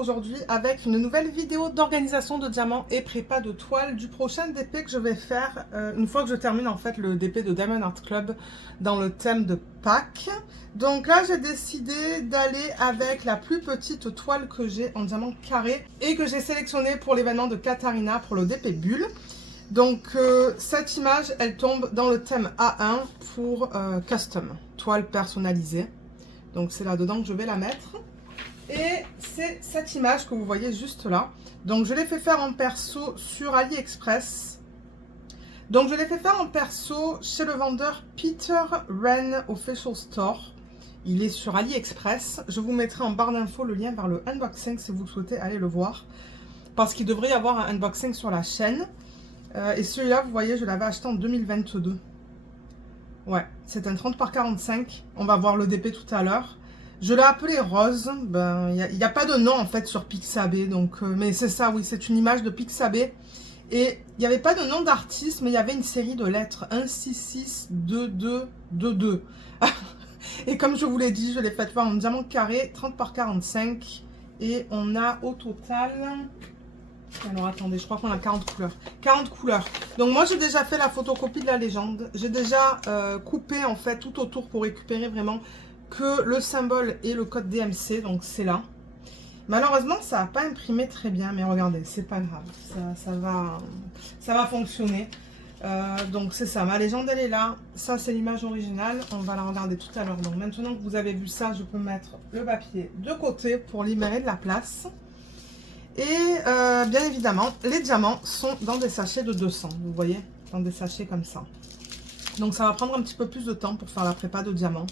aujourd'hui avec une nouvelle vidéo d'organisation de diamants et prépa de toile du prochain DP que je vais faire une fois que je termine en fait le DP de Diamond Art Club dans le thème de Pâques. Donc là j'ai décidé d'aller avec la plus petite toile que j'ai en diamant carré et que j'ai sélectionnée pour l'événement de Katharina pour le DP Bulle. Donc cette image elle tombe dans le thème A1 pour Custom, toile personnalisée. Donc c'est là dedans que je vais la mettre. Et c'est cette image que vous voyez juste là. Donc je l'ai fait faire en perso sur AliExpress. Donc je l'ai fait faire en perso chez le vendeur Peter Wren Official Store. Il est sur AliExpress. Je vous mettrai en barre d'infos le lien vers le unboxing si vous souhaitez aller le voir. Parce qu'il devrait y avoir un unboxing sur la chaîne. Et celui-là, vous voyez, je l'avais acheté en 2022. Ouais, c'est un 30 par 45. On va voir le DP tout à l'heure. Je l'ai appelé Rose. Ben, il n'y a pas de nom en fait sur Pixabay. Donc, mais c'est ça, oui, c'est une image de Pixabay. Et il n'y avait pas de nom d'artiste, mais il y avait une série de lettres 1662222. Et comme je vous l'ai dit, je l'ai fait faire en diamant carré 30 par 45. Et on a au total... Alors attendez, je crois qu'on a 40 couleurs. 40 couleurs. Donc moi j'ai déjà fait la photocopie de la légende. J'ai déjà coupé en fait tout autour pour récupérer vraiment que le symbole et le code DMC. Donc c'est là. Malheureusement ça n'a pas imprimé très bien. Mais regardez, c'est pas grave. Ça va fonctionner. Donc c'est ça, ma légende elle est là. Ça c'est l'image originale. On va la regarder tout à l'heure. Donc maintenant que vous avez vu ça, je peux mettre le papier de côté pour libérer de la place. Et bien évidemment, les diamants sont dans des sachets de 200, vous voyez, dans des sachets comme ça. Donc ça va prendre un petit peu plus de temps pour faire la prépa de diamants.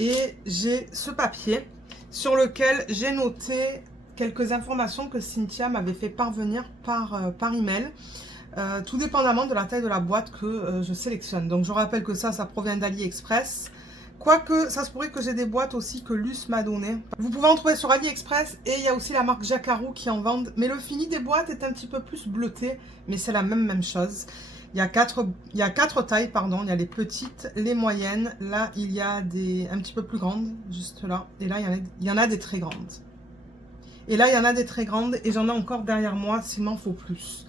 Et j'ai ce papier sur lequel j'ai noté quelques informations que Cynthia m'avait fait parvenir par email. Tout dépendamment de la taille de la boîte que je sélectionne. Donc je rappelle que ça provient d'AliExpress. Quoique, ça se pourrait que j'ai des boîtes aussi que Luce m'a donné. Vous pouvez en trouver sur AliExpress et il y a aussi la marque Jacaro qui en vendent. Mais le fini des boîtes est un petit peu plus bleuté, mais c'est la même chose. Il y a quatre tailles, pardon. Il y a les petites, les moyennes. Là, il y a des un petit peu plus grandes, juste là. Et là, il y en a des très grandes. Et là, il y en a des très grandes et j'en ai encore derrière moi s'il m'en faut plus.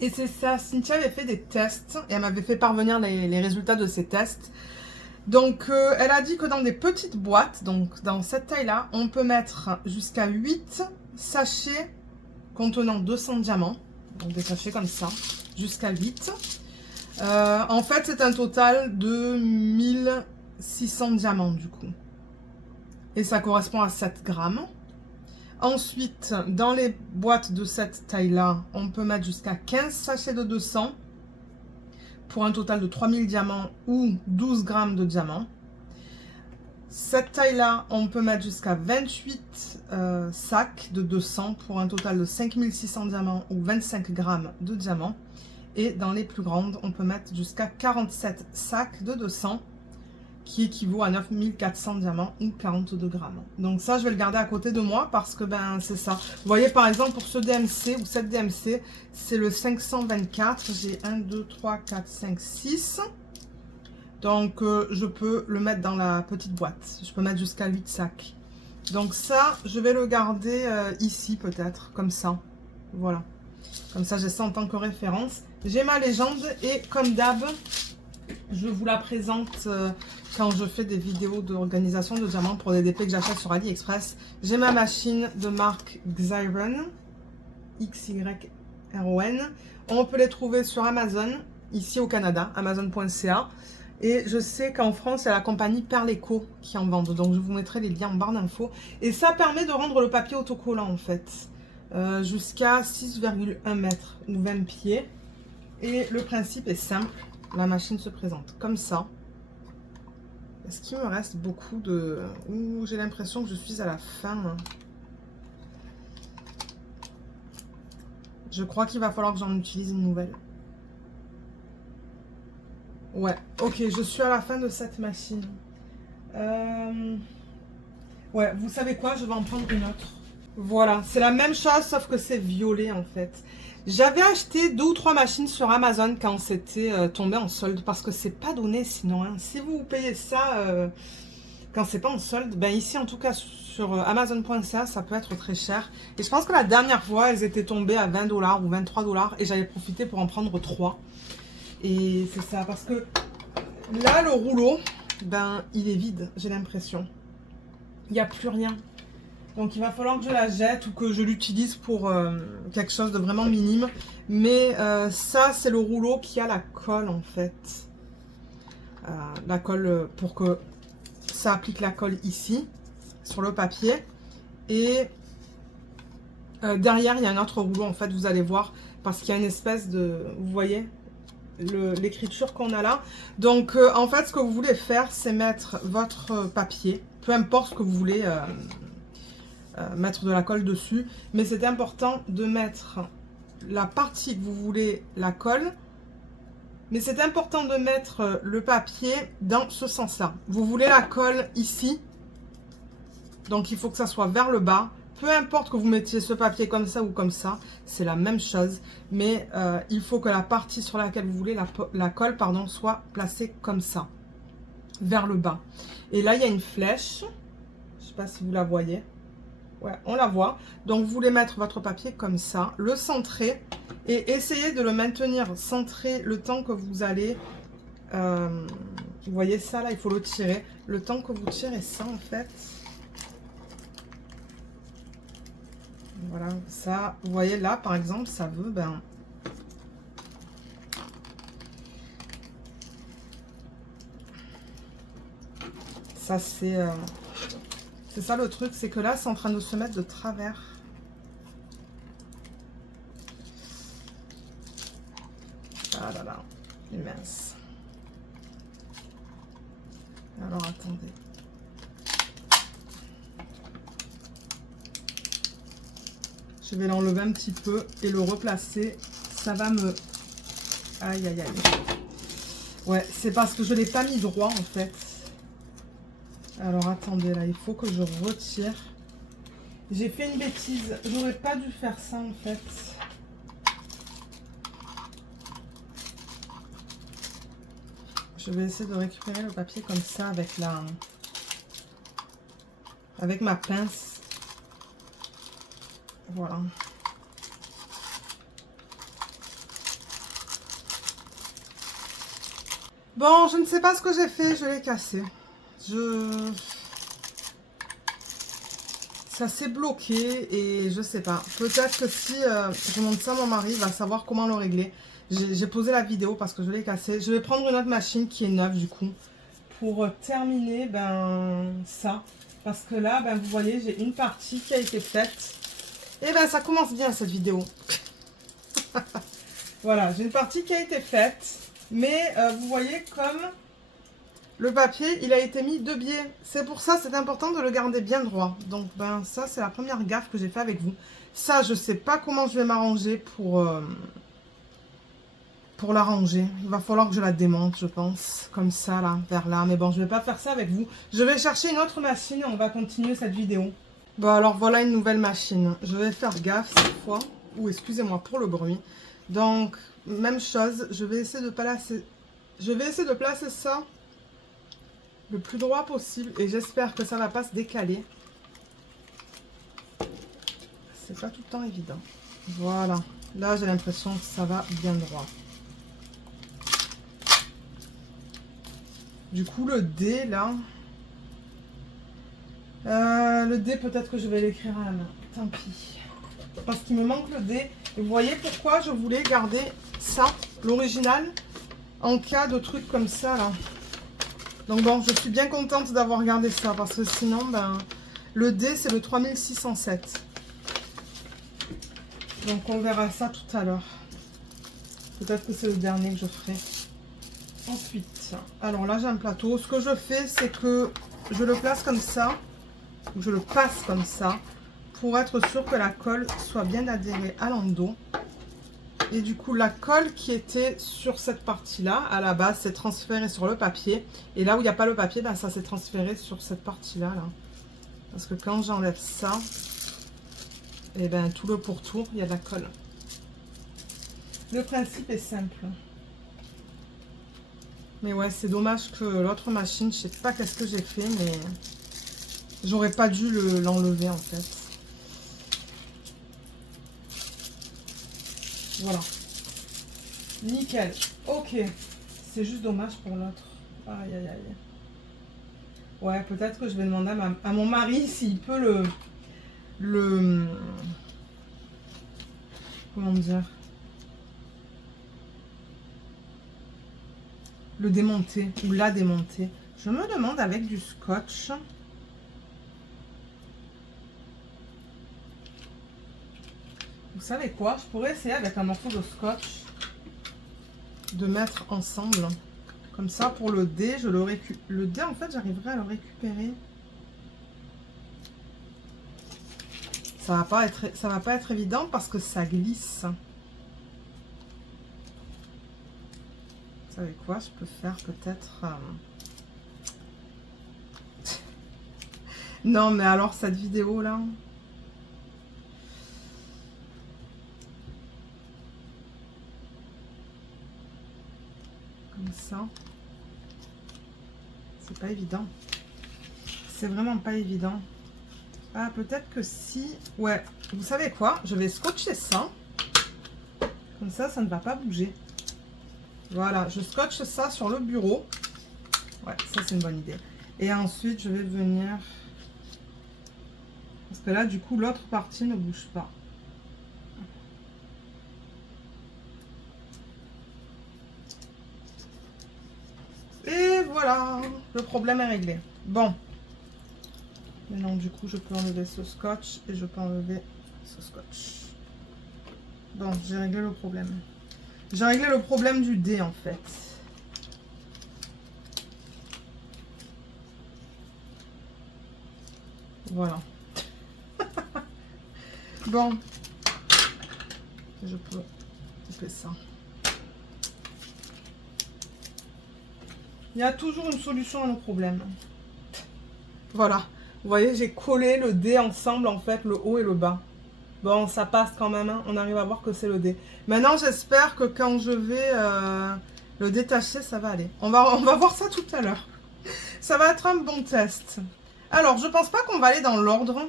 Et c'est ça, Cynthia avait fait des tests et elle m'avait fait parvenir les résultats de ces tests. Donc, elle a dit que dans des petites boîtes, donc dans cette taille-là, on peut mettre jusqu'à 8 sachets contenant 200 diamants. Donc, des sachets comme ça, jusqu'à 8. En fait, c'est un total de 1600 diamants, du coup. Et ça correspond à 7 grammes. Ensuite, dans les boîtes de cette taille-là, on peut mettre jusqu'à 15 sachets de 200. Pour un total de 3000 diamants ou 12 grammes de diamants. Cette taille-là, on peut mettre jusqu'à 28 sacs de 200 pour un total de 5600 diamants ou 25 grammes de diamants. Et dans les plus grandes, on peut mettre jusqu'à 47 sacs de 200 qui équivaut à 9400 diamants ou 42 grammes. Donc ça, je vais le garder à côté de moi parce que ben c'est ça. Vous voyez par exemple pour ce DMC ou cette DMC, c'est le 524. J'ai 1, 2, 3, 4, 5, 6. Donc je peux le mettre dans la petite boîte. Je peux mettre jusqu'à 8 sacs. Donc ça, je vais le garder ici peut-être, comme ça. Voilà. Comme ça, j'ai ça en tant que référence. J'ai ma légende et comme d'hab, je vous la présente quand je fais des vidéos d'organisation de diamants pour des DP que j'achète sur AliExpress. J'ai ma machine de marque Xyron, XYRON. On peut les trouver sur Amazon, ici au Canada, amazon.ca. Et je sais qu'en France, il y a la compagnie Perleco qui en vendent. Donc je vous mettrai les liens en barre d'infos. Et ça permet de rendre le papier autocollant en fait. Jusqu'à 6,1 mètres ou 20 pieds. Et le principe est simple. La machine se présente comme ça. Est-ce qu'il me reste beaucoup de... Ouh, j'ai l'impression que je suis à la fin. Je crois qu'il va falloir que j'en utilise une nouvelle. Ouais, ok, je suis à la fin de cette machine. Ouais, vous savez quoi? Je vais en prendre une autre. Voilà, c'est la même chose, sauf que c'est violet en fait. J'avais acheté 2 ou 3 machines sur Amazon quand c'était tombé en solde, parce que c'est pas donné sinon. Hein. Si vous payez ça quand c'est pas en solde. Ben ici, en tout cas, sur Amazon.ca, ça peut être très cher. Et je pense que la dernière fois, elles étaient tombées à 20 $ ou 23 $. Et j'avais profité pour en prendre 3. Et c'est ça, parce que là, le rouleau, ben, il est vide, j'ai l'impression. Il n'y a plus rien. Donc il va falloir que je la jette ou que je l'utilise pour quelque chose de vraiment minime. Mais ça, c'est le rouleau qui a la colle en fait. La colle pour que ça applique la colle ici, sur le papier. Et derrière, il y a un autre rouleau en fait, vous allez voir. Parce qu'il y a une espèce de... Vous voyez l'écriture qu'on a là. Donc en fait, ce que vous voulez faire, c'est mettre votre papier. Peu importe ce que vous voulez... mettre de la colle dessus, mais c'est important de mettre la partie que vous voulez la colle, mais c'est important de mettre le papier dans ce sens là. Vous voulez la colle ici, donc il faut que ça soit vers le bas. Peu importe que vous mettiez ce papier comme ça ou comme ça, c'est la même chose, mais il faut que la partie sur laquelle vous voulez la colle pardon, soit placée comme ça, vers le bas. Et là il y a une flèche, je sais pas si vous la voyez. Ouais, on la voit. Donc, vous voulez mettre votre papier comme ça, le centrer et essayer de le maintenir centré le temps que vous allez... vous voyez ça, là, il faut le tirer. Le temps que vous tirez ça, en fait. Voilà, ça, vous voyez là, par exemple, ça veut, ben... Ça, c'est... C'est ça le truc, c'est que là, c'est en train de se mettre de travers. Ah là là, il est mince. Alors, attendez. Je vais l'enlever un petit peu et le replacer. Ça va me... Aïe, aïe, aïe. Ouais, c'est parce que je ne l'ai pas mis droit, en fait. Alors attendez, là il faut que je retire. J'ai fait une bêtise, j'aurais pas dû faire ça en fait. Je vais essayer de récupérer le papier comme ça avec ma pince. Voilà. Bon, je ne sais pas ce que j'ai fait, je l'ai cassé. Ça s'est bloqué et je sais pas. Peut-être que si je montre ça à mon mari, il va savoir comment le régler. J'ai posé la vidéo parce que je l'ai cassé. Je vais prendre une autre machine qui est neuve du coup pour terminer ça. Parce que là, vous voyez, j'ai une partie qui a été faite. Et ça commence bien cette vidéo. Voilà, j'ai une partie qui a été faite. Mais vous voyez comme... Le papier, il a été mis de biais. C'est pour ça, c'est important de le garder bien droit. Donc, ça, c'est la première gaffe que j'ai fait avec vous. Ça, je sais pas comment je vais m'arranger pour l'arranger. Il va falloir que je la démonte, je pense. Comme ça, là, vers là. Mais bon, je vais pas faire ça avec vous. Je vais chercher une autre machine et on va continuer cette vidéo. Bon, alors, voilà une nouvelle machine. Je vais faire gaffe cette fois. Ou, excusez-moi pour le bruit. Donc, même chose. Je vais essayer de placer ça le plus droit possible et j'espère que ça va pas se décaler. C'est pas tout le temps évident. Voilà, là j'ai l'impression que ça va bien droit. Du coup le D là, le D peut-être que je vais l'écrire à la main, tant pis. Parce qu'il me manque le D. Et vous voyez pourquoi je voulais garder ça, l'original, en cas de trucs comme ça là. Donc bon, je suis bien contente d'avoir gardé ça parce que sinon, le D, c'est le 3607. Donc on verra ça tout à l'heure. Peut-être que c'est le dernier que je ferai. Ensuite, alors là, j'ai un plateau. Ce que je fais, c'est que je le place comme ça, ou je le passe comme ça, pour être sûr que la colle soit bien adhérée à l'endos. Et du coup, la colle qui était sur cette partie-là, à la base, s'est transférée sur le papier. Et là où il n'y a pas le papier, ça s'est transféré sur cette partie-là. Là. Parce que quand j'enlève ça, et tout le pourtour, il y a de la colle. Le principe est simple. Mais ouais, c'est dommage que l'autre machine, je sais pas qu'est-ce que j'ai fait, mais j'aurais pas dû l'enlever en fait. Voilà. Nickel. Ok. C'est juste dommage pour l'autre. Aïe, aïe, aïe. Ouais, peut-être que je vais demander à mon mari s'il peut le... Comment dire? Le démonter ou la démonter. Je me demande avec du scotch. Vous savez quoi? Je pourrais essayer avec un morceau de scotch de mettre ensemble. Comme ça, pour le dé, je le récupère. Le dé, en fait, j'arriverai à le récupérer. Ça va pas être évident parce que ça glisse. Vous savez quoi? Je peux faire peut-être... Non, mais alors, cette vidéo-là... Comme ça. C'est pas évident. C'est vraiment pas évident. Ah, peut-être que si... Ouais, vous savez quoi? Je vais scotcher ça. Comme ça, ça ne va pas bouger. Voilà, je scotche ça sur le bureau. Ouais, ça c'est une bonne idée. Et ensuite, je vais venir... Parce que là, du coup, l'autre partie ne bouge pas. Et voilà, le problème est réglé. Bon. Maintenant, du coup, je peux enlever ce scotch et je peux enlever ce scotch. Bon, j'ai réglé le problème. J'ai réglé le problème du dé, en fait. Voilà. Bon. Je peux couper ça. Il y a toujours une solution à nos problèmes. Voilà. Vous voyez, j'ai collé le dé ensemble, en fait, le haut et le bas. Bon, ça passe quand même, hein. On arrive à voir que c'est le dé. Maintenant, j'espère que quand je vais le détacher, ça va aller. On va voir ça tout à l'heure. Ça va être un bon test. Alors, je pense pas qu'on va aller dans l'ordre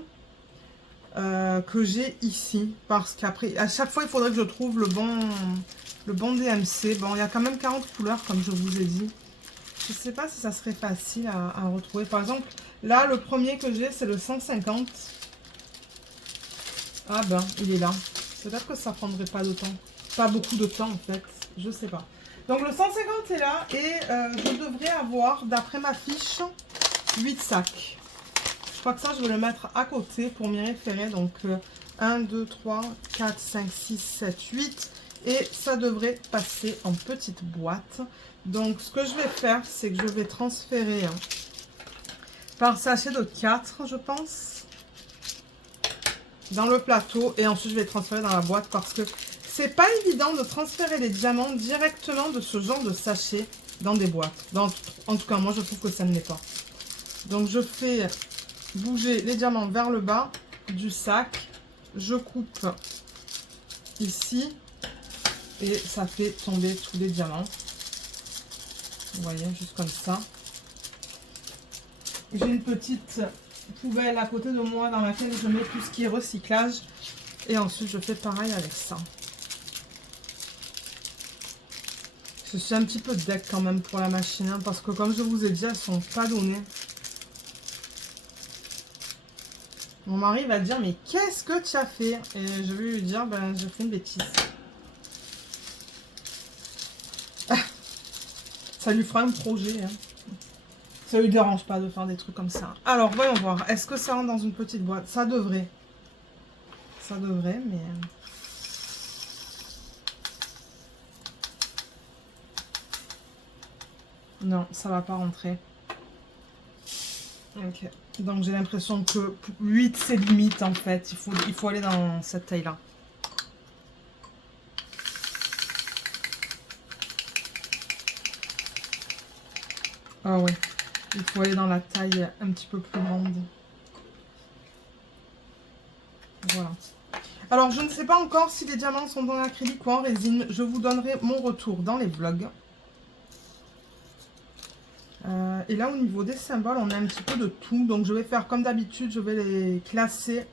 que j'ai ici. Parce qu'après, à chaque fois, il faudrait que je trouve le bon DMC. Bon, il y a quand même 40 couleurs, comme je vous ai dit. Je sais pas si ça serait facile à retrouver. Par exemple, là, le premier que j'ai, c'est le 150. Ah ben, il est là. Peut-être que ça prendrait pas de temps. Pas beaucoup de temps, en fait. Je sais pas. Donc, le 150 est là. Et je devrais avoir, d'après ma fiche, 8 sacs. Je crois que ça, je vais le mettre à côté pour m'y référer. Donc, 1, 2, 3, 4, 5, 6, 7, 8. Et ça devrait passer en petite boîte. Donc, ce que je vais faire, c'est que je vais transférer par sachet de 4, je pense, dans le plateau. Et ensuite, je vais transférer dans la boîte parce que c'est pas évident de transférer les diamants directement de ce genre de sachet dans des boîtes. En tout cas, moi, je trouve que ça ne l'est pas. Donc, je fais bouger les diamants vers le bas du sac. Je coupe ici et ça fait tomber tous les diamants. Vous voyez, juste comme ça. J'ai une petite poubelle à côté de moi dans laquelle je mets tout ce qui est recyclage. Et ensuite, je fais pareil avec ça. Je suis un petit peu deck quand même pour la machine. Hein, parce que comme je vous ai dit, elles sont pas données. Mon mari va dire, mais qu'est-ce que tu as fait? Et je vais lui dire, ben, j'ai fait une bêtise. Ça lui fera un projet. Hein. Ça lui dérange pas de faire des trucs comme ça. Alors, voyons voir. Est-ce que ça rentre dans une petite boîte? Ça devrait. Ça devrait, mais... Non, ça va pas rentrer. Ok. Donc, j'ai l'impression que 8, c'est limite, en fait. Il faut aller dans cette taille-là. Ah ouais. Il faut aller dans la taille un petit peu plus grande. Voilà. Alors, je ne sais pas encore si les diamants sont en acrylique ou en résine. Je vous donnerai mon retour dans les vlogs. Et là, au niveau des symboles, on a un petit peu de tout. Donc, je vais faire comme d'habitude, je vais les classer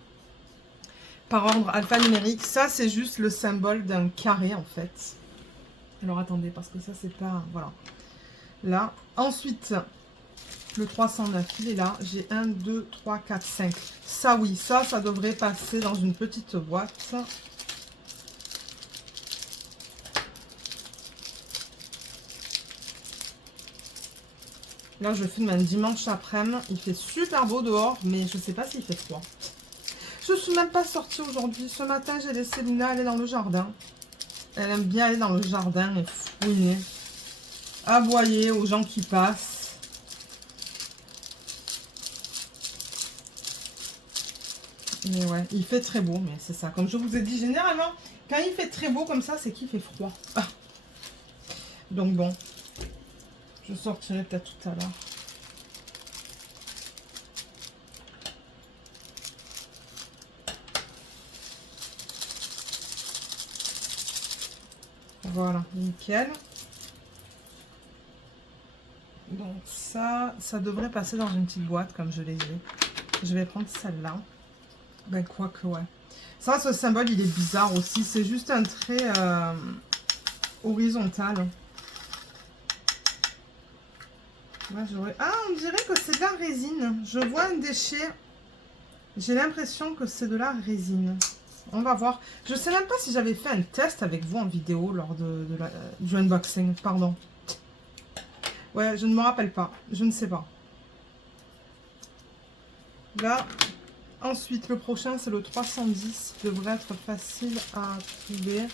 par ordre alphanumérique. Ça, c'est juste le symbole d'un carré, en fait. Alors, attendez, parce que ça, c'est pas... Voilà. Là. Ensuite, le 309, il est là. J'ai 1, 2, 3, 4, 5. Ça, oui, ça devrait passer dans une petite boîte. Là, je filme un dimanche après-midi. Il fait super beau dehors, mais je ne sais pas s'il fait froid. Je ne suis même pas sortie aujourd'hui. Ce matin, j'ai laissé Lina aller dans le jardin. Elle aime bien aller dans le jardin et fouiner. Aboyer aux gens qui passent. Mais ouais, il fait très beau, mais c'est ça. Comme je vous ai dit, généralement, quand il fait très beau comme ça, c'est qu'il fait froid. Ah. Donc bon. Je sortirai peut-être tout à l'heure. Voilà, nickel. Donc ça devrait passer dans une petite boîte comme je l'ai dit. Je vais prendre celle-là. Ben quoi que ouais. Ça, ce symbole, il est bizarre aussi. C'est juste un trait horizontal. Ah, on dirait que c'est de la résine. Je vois un déchet. J'ai l'impression que c'est de la résine. On va voir. Je sais même pas si j'avais fait un test avec vous en vidéo lors du unboxing. Pardon. Ouais, je ne me rappelle pas. Je ne sais pas. Là, ensuite, le prochain, c'est le 310. Il devrait être facile à trouver.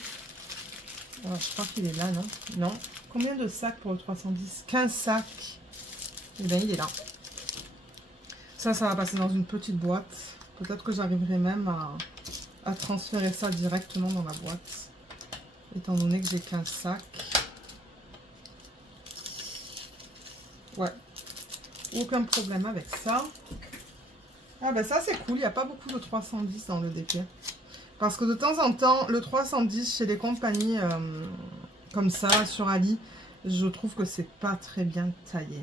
Je crois qu'il est là, non? Non. Combien de sacs pour le 310? 15 sacs. Et bien, il est là. Ça va passer dans une petite boîte. Peut-être que j'arriverai même à transférer ça directement dans la boîte. Étant donné que j'ai 15 sacs. Ouais. Aucun problème avec ça. Ah ben ça c'est cool. Il n'y a pas beaucoup de 310 dans le DP. Parce que de temps en temps, le 310 chez les compagnies comme ça, sur Ali, je trouve que c'est pas très bien taillé.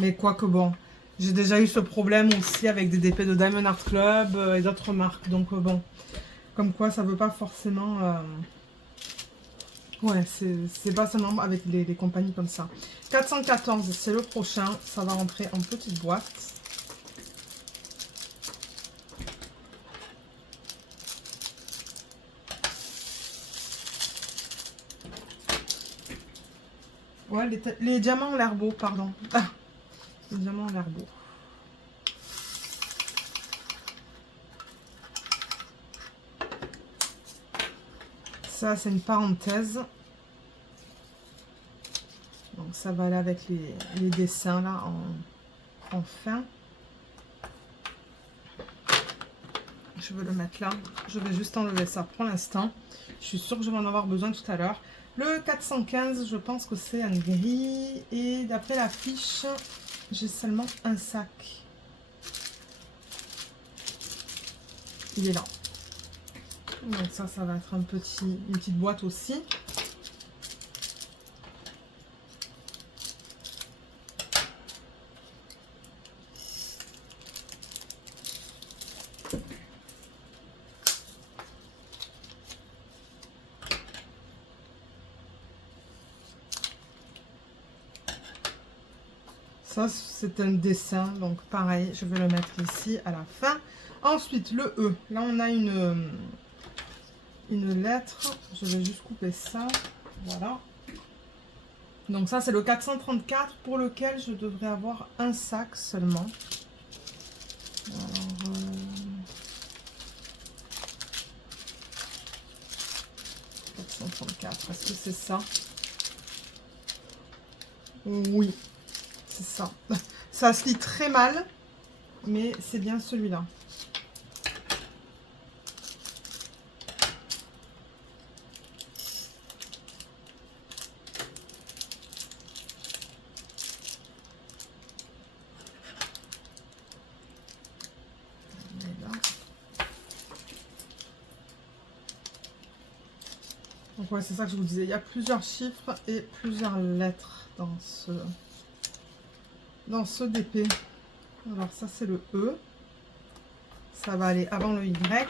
Mais quoique bon, j'ai déjà eu ce problème aussi avec des DP de Diamond Art Club et d'autres marques. Donc bon, comme quoi ça veut pas forcément... Ouais, c'est pas seulement avec les compagnies comme ça. 414, c'est le prochain. Ça va rentrer en petite boîte. Ouais, les diamants ont l'air beaux, pardon. Ah, les diamants ont l'air beaux. Ça, c'est une parenthèse. Donc, ça va aller avec les dessins, là, en fin. Je vais le mettre là. Je vais juste enlever ça pour l'instant. Je suis sûre que je vais en avoir besoin tout à l'heure. Le 415, je pense que c'est un gris. Et d'après la fiche, j'ai seulement un sac. Il est là. Donc ça va être une petite boîte aussi. Ça, c'est un dessin, donc pareil, je vais le mettre ici à la fin. Ensuite, le E. Là, on a une lettre. Je vais juste couper ça. Voilà. Donc ça, c'est le 434 pour lequel je devrais avoir un sac seulement. Alors, 434, est-ce que c'est ça? Oui. C'est ça. Ça se lit très mal, mais c'est bien celui-là. Donc ouais, c'est ça que je vous disais. Il y a plusieurs chiffres et plusieurs lettres dans ce... dans ce DP. Alors ça c'est le E. Ça va aller avant le Y.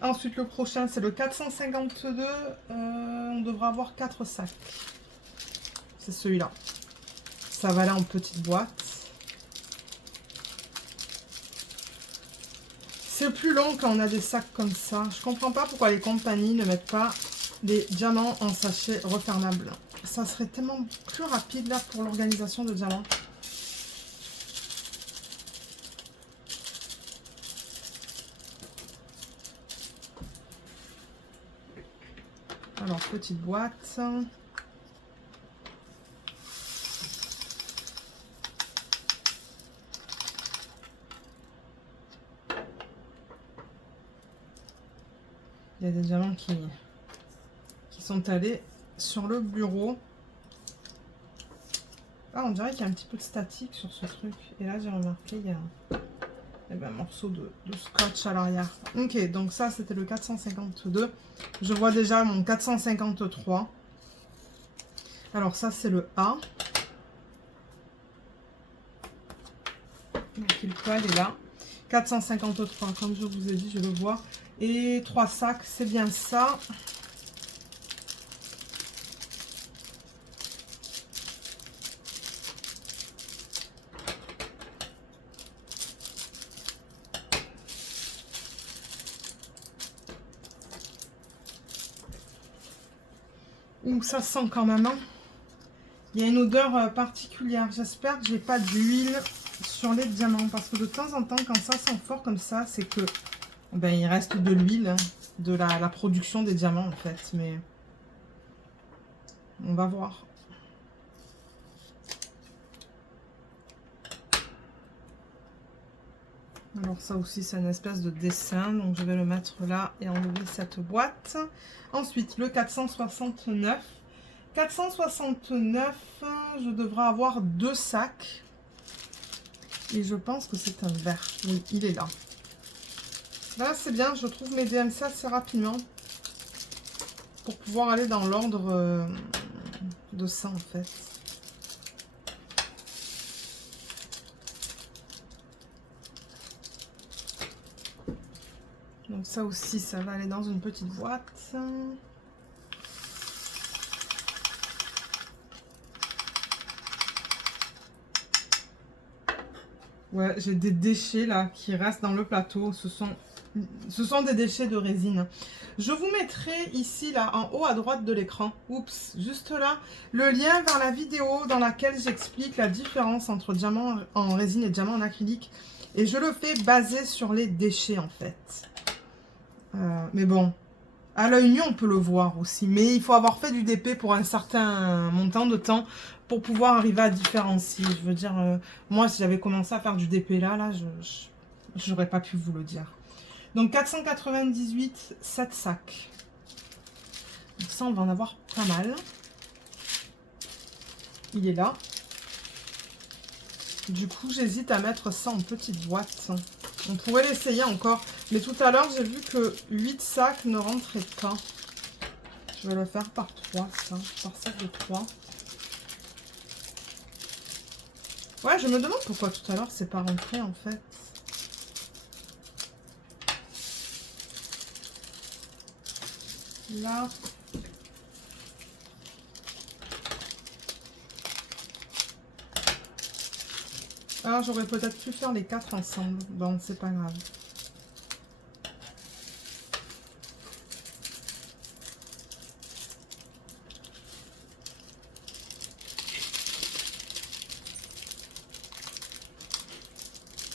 Ensuite le prochain c'est le 452. On devra avoir 4 sacs. C'est celui-là. Ça va aller en petite boîte. C'est plus long quand on a des sacs comme ça. Je comprends pas pourquoi les compagnies ne mettent pas des diamants en sachet refermable. Ça serait tellement plus rapide là pour l'organisation de diamants. Alors, petite boîte. Il y a des diamants qui sont allés sur le bureau. Ah, on dirait qu'il y a un petit peu de statique sur ce truc. Et là, j'ai remarqué, il y a un morceau de scotch à l'arrière. Ok, donc ça, c'était le 452. Je vois déjà mon 453. Alors ça, c'est le A. Donc, il poil est là. 453, comme je vous ai dit, je le vois. Et 3 sacs, c'est bien ça. Ouh, ça sent quand même. Hein. Il y a une odeur particulière. J'espère que j'ai pas d'huile sur les diamants. Parce que de temps en temps, quand ça sent fort comme ça, c'est que ben, il reste de l'huile, hein, de la production des diamants en fait. Mais on va voir. Alors ça aussi c'est une espèce de dessin, donc je vais le mettre là et enlever cette boîte. Ensuite le 469. 469, je devrais avoir 2 sacs. Et je pense que c'est un vert. Oui, il est là. Là c'est bien, je trouve mes DMC assez rapidement. Pour pouvoir aller dans l'ordre de ça en fait. Donc ça aussi, ça va aller dans une petite boîte. Ouais, j'ai des déchets là qui restent dans le plateau. Ce sont des déchets de résine. Je vous mettrai ici, là, en haut à droite de l'écran, oups, juste là, le lien vers la vidéo dans laquelle j'explique la différence entre diamant en résine et diamant en acrylique. Et je le fais basé sur les déchets, en fait. Mais bon, à l'œil nu, on peut le voir aussi. Mais il faut avoir fait du DP pour un certain montant de temps pour pouvoir arriver à différencier. Je veux dire, moi, si j'avais commencé à faire du DP là, je n'aurais pas pu vous le dire. Donc 498, 7 sacs. Donc ça, on va en avoir pas mal. Il est là. Du coup, j'hésite à mettre ça en petite boîte. On pourrait l'essayer encore. Mais tout à l'heure, j'ai vu que 8 sacs ne rentraient pas. Je vais le faire par 3, ça. Par sac de 3. Ouais, je me demande pourquoi tout à l'heure, c'est pas rentré, en fait. Là. Alors, j'aurais peut-être pu faire les 4 ensemble. Bon, c'est pas grave.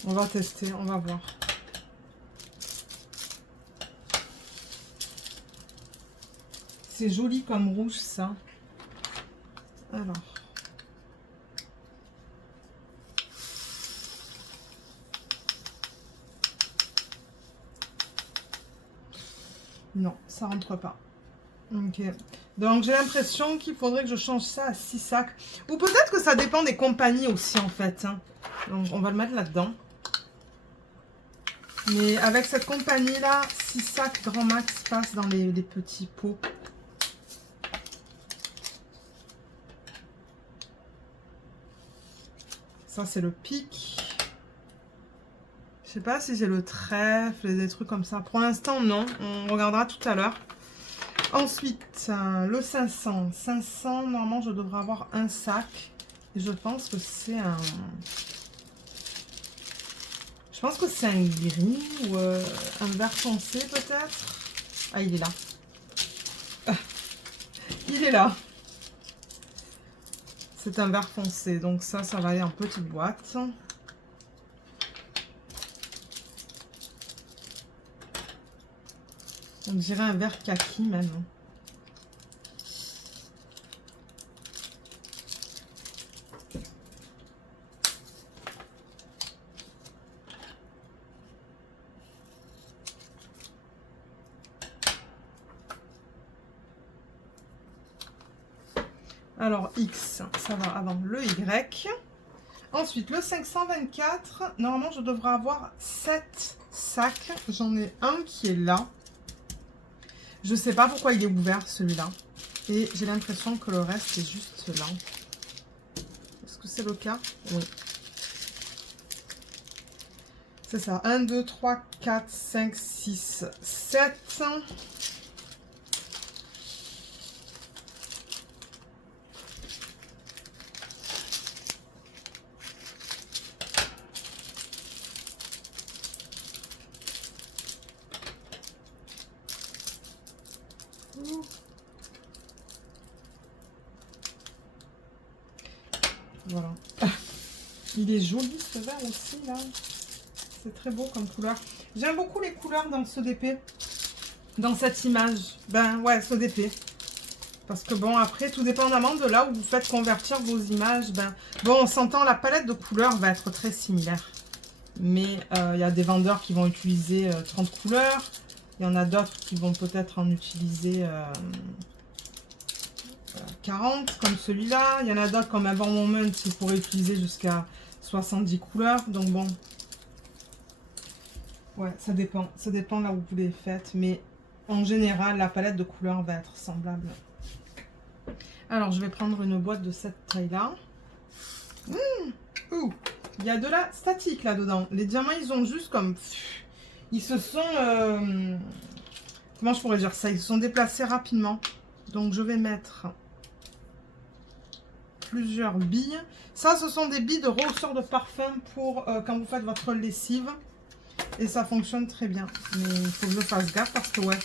On va tester, on va voir. C'est joli comme rouge, ça. Alors. Non, ça rentre pas. Ok. Donc, j'ai l'impression qu'il faudrait que je change ça à 6 sacs. Ou peut-être que ça dépend des compagnies aussi, en fait. Hein. Donc, on va le mettre là-dedans. Mais avec cette compagnie-là, 6 sacs grand max passent dans les petits pots. Ça, c'est le pic. Je sais pas si j'ai le trèfle et des trucs comme ça. Pour l'instant, non. On regardera tout à l'heure. Ensuite, le 500. 500, normalement, je devrais avoir un sac. Et je pense que c'est un... Je pense que c'est un gris ou un vert foncé, peut-être. Ah, il est là. Il est là. C'est un vert foncé. Donc ça va aller en petite boîte. On dirait un vert kaki même. Alors X, ça va avant le Y. Ensuite, le 524, normalement je devrais avoir 7 sacs. J'en ai un qui est là. Je sais pas pourquoi il est ouvert celui-là. Et j'ai l'impression que le reste est juste là. Est-ce que c'est le cas? Oui. C'est ça. 1, 2, 3, 4, 5, 6, 7. Voilà. Il est joli ce vert aussi là. C'est très beau comme couleur. J'aime beaucoup les couleurs dans ce DP. Dans cette image. Ben ouais, ce DP. Parce que bon, après, tout dépendamment de là où vous faites convertir vos images, ben bon, on s'entend, la palette de couleurs va être très similaire. Mais il y a des vendeurs qui vont utiliser 30 couleurs. Il y en a d'autres qui vont peut-être en utiliser 40, comme celui-là. Il y en a d'autres comme Avant Moment qui pourraient utiliser jusqu'à 70 couleurs. Donc bon, ouais, ça dépend. Ça dépend là où vous les faites. Mais en général, la palette de couleurs va être semblable. Alors, je vais prendre une boîte de cette taille-là. Ouh, il y a de la statique là-dedans. Les diamants, ils ont juste comme... Ils se sont... comment je pourrais dire ça? Ils se sont déplacés rapidement. Donc, je vais mettre plusieurs billes. Ça, ce sont des billes de rehausseur de parfum pour quand vous faites votre lessive. Et ça fonctionne très bien. Mais il faut que je fasse gaffe parce que, ouais...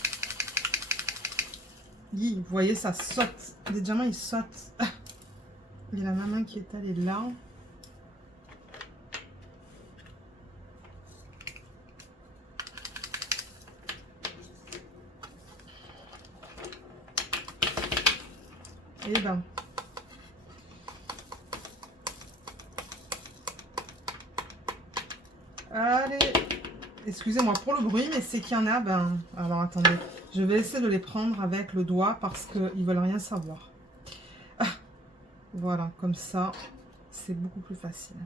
Vous voyez, ça saute. Les diamants, ils sautent. Il y a la maman qui est allée là. Et ben. Allez. Excusez-moi pour le bruit, mais c'est qu'il y en a, ben... Alors, attendez. Je vais essayer de les prendre avec le doigt parce qu'ils veulent rien savoir. Ah, voilà, comme ça, c'est beaucoup plus facile.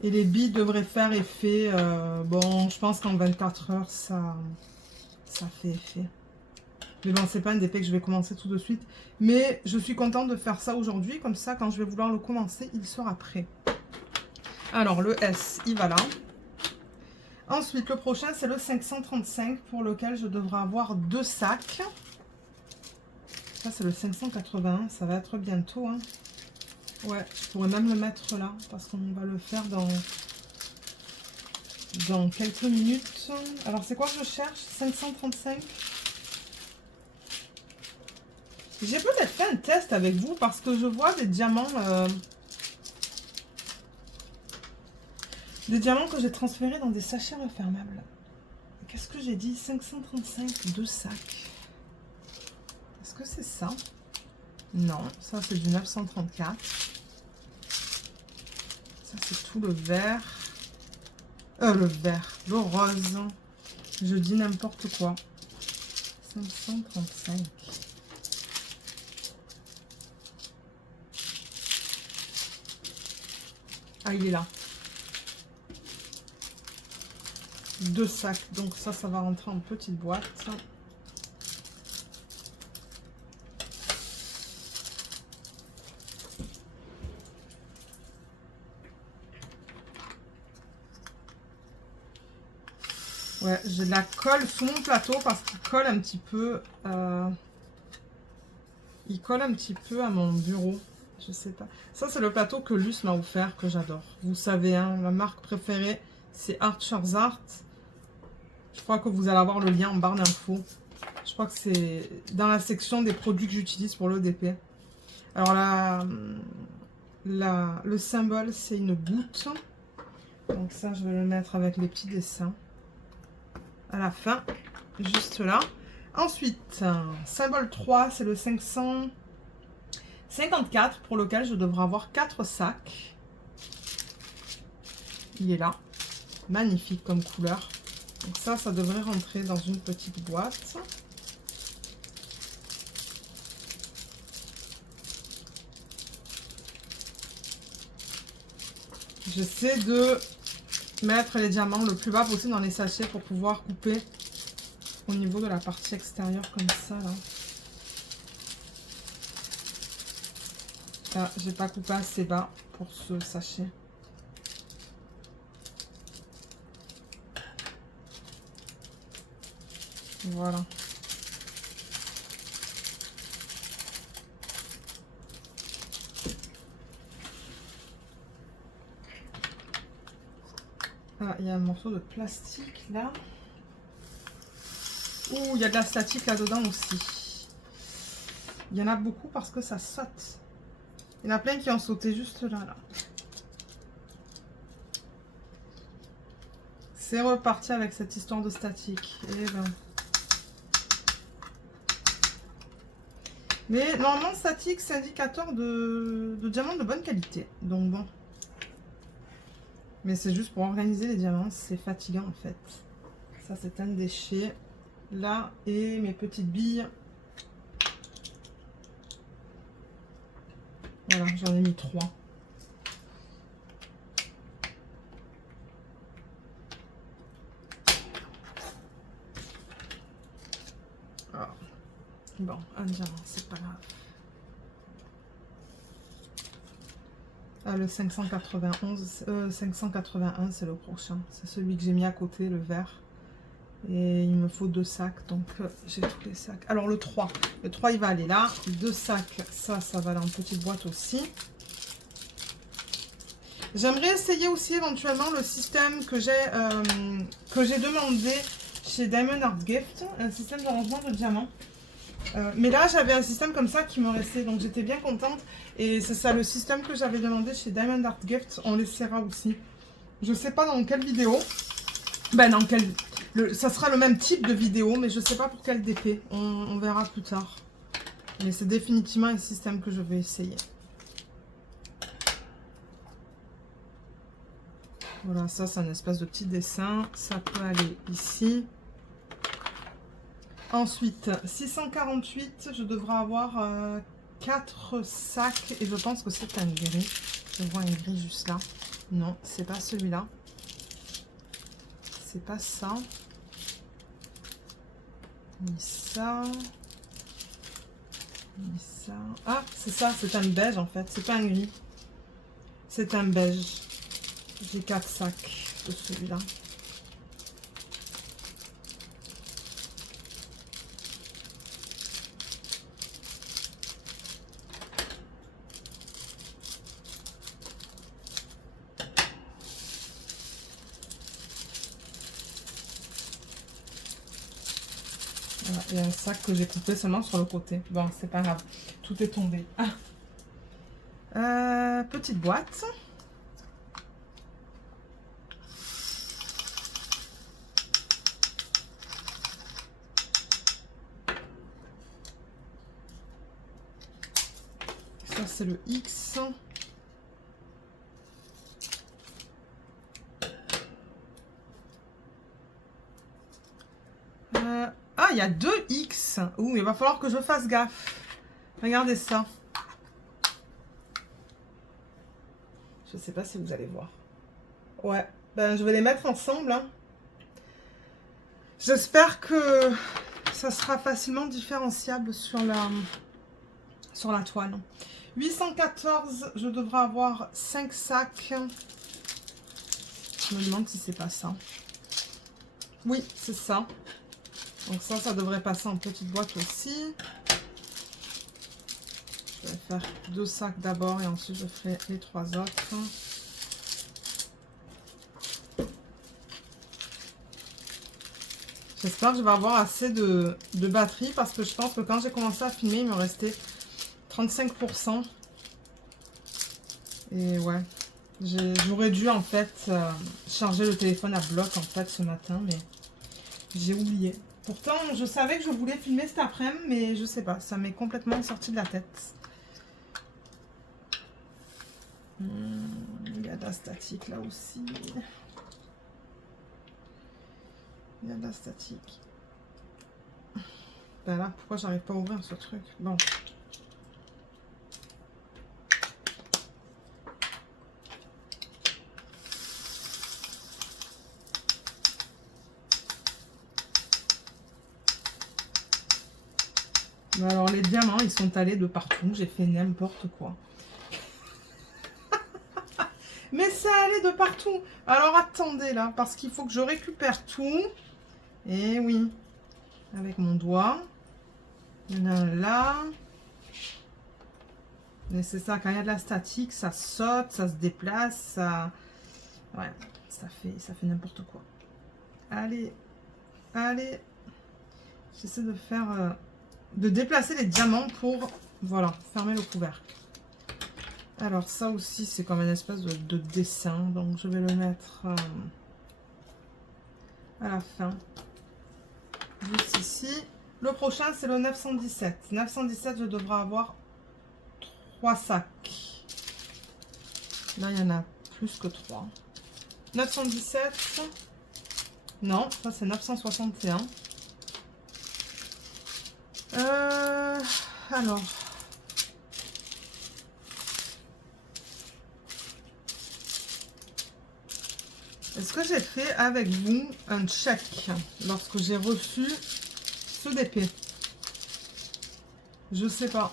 Et les billes devraient faire effet... bon, je pense qu'en 24 heures, ça fait effet. Mais bon, c'est pas un DP que je vais commencer tout de suite. Mais je suis contente de faire ça aujourd'hui. Comme ça, quand je vais vouloir le commencer, il sera prêt. Alors, le S, il va là. Ensuite, le prochain, c'est le 535 pour lequel je devrais avoir 2 sacs. Ça, c'est le 581. Ça va être bientôt. Hein. Ouais, je pourrais même le mettre là parce qu'on va le faire dans quelques minutes. Alors, c'est quoi que je cherche? 535. J'ai peut-être fait un test avec vous parce que je vois des diamants... des diamants que j'ai transférés dans des sachets refermables. Qu'est-ce que j'ai dit? 535, 2 sacs. Est-ce que c'est ça? Non, ça c'est du 934. Ça c'est tout le vert. Le rose. Je dis n'importe quoi. 535. Ah, il est là. 2 sacs, donc ça va rentrer en petite boîte. Ouais, j'ai de la colle sous mon plateau parce qu'il colle un petit peu. Il colle un petit peu à mon bureau. Je sais pas. Ça, c'est le plateau que Luce m'a offert, que j'adore. Vous savez, hein, ma marque préférée, c'est Archer's Art. Je crois que vous allez avoir le lien en barre d'infos. Je crois que c'est dans la section des produits que j'utilise pour l'EDP. Alors là, le symbole, c'est une goutte. Donc ça, je vais le mettre avec les petits dessins à la fin, juste là. Ensuite, symbole 3, c'est le 554 pour lequel je devrais avoir 4 sacs. Il est là. Magnifique comme couleur. Donc ça devrait rentrer dans une petite boîte. J'essaie de mettre les diamants le plus bas possible dans les sachets pour pouvoir couper au niveau de la partie extérieure comme ça là. Là, j'ai pas coupé assez bas pour ce sachet. Voilà. Ah, il y a un morceau de plastique là. Ouh, il y a de la statique là-dedans aussi. Il y en a beaucoup parce que ça saute. Il y en a plein qui ont sauté juste là. C'est reparti avec cette histoire de statique. Et ben. Mais normalement, statique, c'est indicateur de diamants de bonne qualité. Donc bon. Mais c'est juste pour organiser les diamants, c'est fatigant en fait. Ça, c'est un déchet. Là, et mes petites billes. Voilà, j'en ai mis 3. Ah. Bon, un diamant, c'est pas grave. Ah, le 581, c'est le prochain. C'est celui que j'ai mis à côté, le vert. Et il me faut 2 sacs, donc j'ai tous les sacs. Alors le 3, il va aller là. 2 sacs, ça va aller en petite boîte aussi. J'aimerais essayer aussi éventuellement le système que j'ai demandé chez Diamond Art Gift, un système de rangement de diamants. Mais là, j'avais un système comme ça qui me restait, donc j'étais bien contente. Et c'est ça, le système que j'avais demandé chez Diamond Art Gift, on l'essaiera aussi. Je sais pas dans quelle vidéo. Ben, dans quelle... ça sera le même type de vidéo, mais je sais pas pour quel DP. On verra plus tard. Mais c'est définitivement un système que je vais essayer. Voilà, ça, c'est un espèce de petit dessin. Ça peut aller ici. Ensuite, 648, je devrais avoir 4 sacs. Et je pense que c'est un gris. Je vois un gris juste là. Non, c'est pas celui-là. C'est pas ça. Ni ça. Ni ça. Ah, c'est ça, c'est un beige en fait. C'est pas un gris. C'est un beige. J'ai 4 sacs de celui-là. Voilà, il y a un sac que j'ai coupé seulement sur le côté. Bon, c'est pas grave. Tout est tombé. Ah. Petite boîte. Ça, c'est le X. Ah, il y a 2 X. Ouh, il va falloir que je fasse gaffe. Regardez ça. Je sais pas si vous allez voir. Ouais, ben je vais les mettre ensemble. Hein. J'espère que ça sera facilement différenciable sur la toile. 814, je devrais avoir 5 sacs. Je me demande si c'est pas ça. Oui, c'est ça. Donc ça devrait passer en petite boîte aussi. Je vais faire 2 sacs d'abord et ensuite je ferai les 3 autres. J'espère que je vais avoir assez de batterie parce que je pense que quand j'ai commencé à filmer, il me restait 35%. Et ouais, j'aurais dû en fait charger le téléphone à bloc en fait ce matin, mais j'ai oublié. Pourtant, je savais que je voulais filmer cet après-midi, mais je sais pas, ça m'est complètement sorti de la tête. Il y a de la statique là aussi. Il y a de la statique. Ben là, pourquoi j'arrive pas à ouvrir ce truc? Bon. Alors les diamants, ils sont allés de partout. J'ai fait n'importe quoi. Mais ça allait de partout. Alors attendez là, parce qu'il faut que je récupère tout. Et oui, avec mon doigt. Il y en a un là. Mais c'est ça, quand il y a de la statique, ça saute, ça se déplace, ça... Ouais, ça fait n'importe quoi. Allez, allez. J'essaie de faire... de déplacer les diamants pour, voilà, fermer le couvercle. Alors ça aussi, c'est comme une espèce de dessin, donc je vais le mettre à la fin. Juste ici. Le prochain, c'est le 917. 917, je devrais avoir 3 sacs. Là, il y en a plus que 3. 917. Non, ça c'est 961. Alors. Est-ce que j'ai fait avec vous un check lorsque j'ai reçu ce DP? Je sais pas.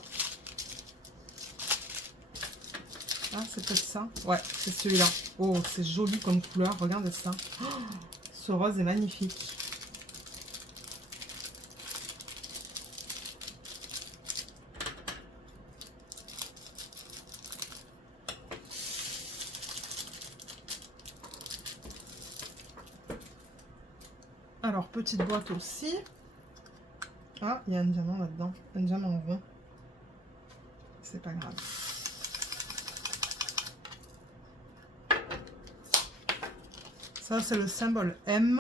Ah, c'est peut-être ça. Ouais, c'est celui-là. Oh, c'est joli comme couleur. Regardez ça. Oh, ce rose est magnifique. Alors, petite boîte aussi. Ah, il y a un diamant là-dedans. Un diamant rond. C'est pas grave. Ça, c'est le symbole M.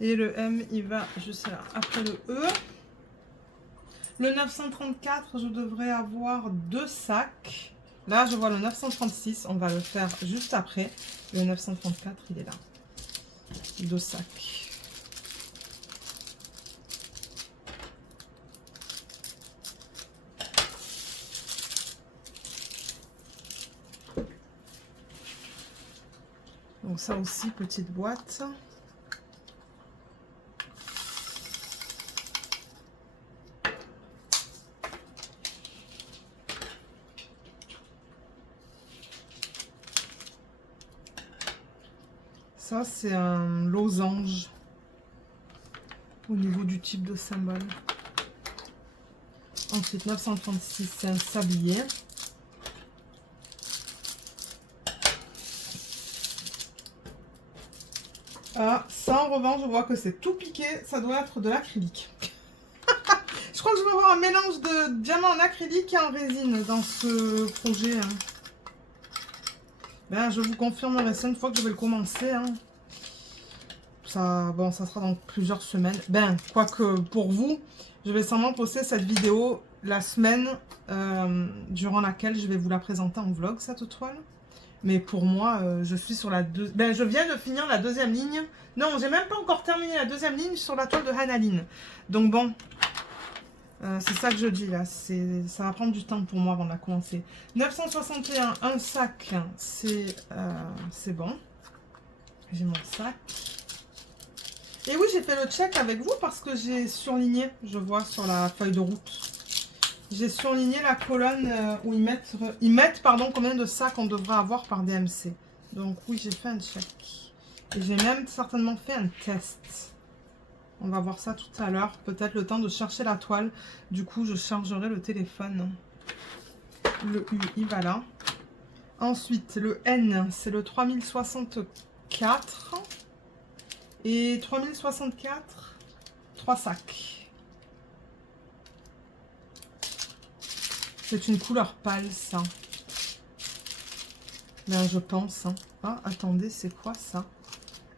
Et le M, il va juste là, après le E. Le 934, je devrais avoir 2 sacs. Là, je vois le 936. On va le faire juste après. Le 934, il est là. 2 sacs. Donc ça aussi, petite boîte. Ça, c'est un losange au niveau du type de symbole. Ensuite, 936, c'est un sablier. Ah, ça en revanche, je vois que c'est tout piqué. Ça doit être de l'acrylique. Je crois que je vais avoir un mélange de diamant en acrylique et en résine dans ce projet. Hein. Ben, je vous confirmerai ça une fois que je vais le commencer. Hein. Ça, bon, ça sera dans plusieurs semaines. Ben, quoique pour vous, je vais sûrement poster cette vidéo la semaine durant laquelle je vais vous la présenter en vlog, cette toile. Mais pour moi, je suis sur la deuxième... Ben, je viens de finir la deuxième ligne. Non, j'ai même pas encore terminé la deuxième ligne sur la toile de Hanaline. Donc bon, c'est ça que je dis là. Ça va prendre du temps pour moi avant de la commencer. 961, un sac, c'est bon. J'ai mon sac. Et oui, j'ai fait le check avec vous parce que j'ai surligné, je vois, sur la feuille de route. J'ai surligné la colonne où ils mettent pardon, combien de sacs on devrait avoir par DMC. Donc oui, j'ai fait un check. Et j'ai même certainement fait un test. On va voir ça tout à l'heure. Peut-être le temps de chercher la toile. Du coup, je chargerai le téléphone. Le U, il va là. Ensuite, le N, c'est le 3064. Et 3064, 3 sacs. C'est une couleur pâle, ça. Ben, je pense. Hein. Ah, attendez, c'est quoi ça?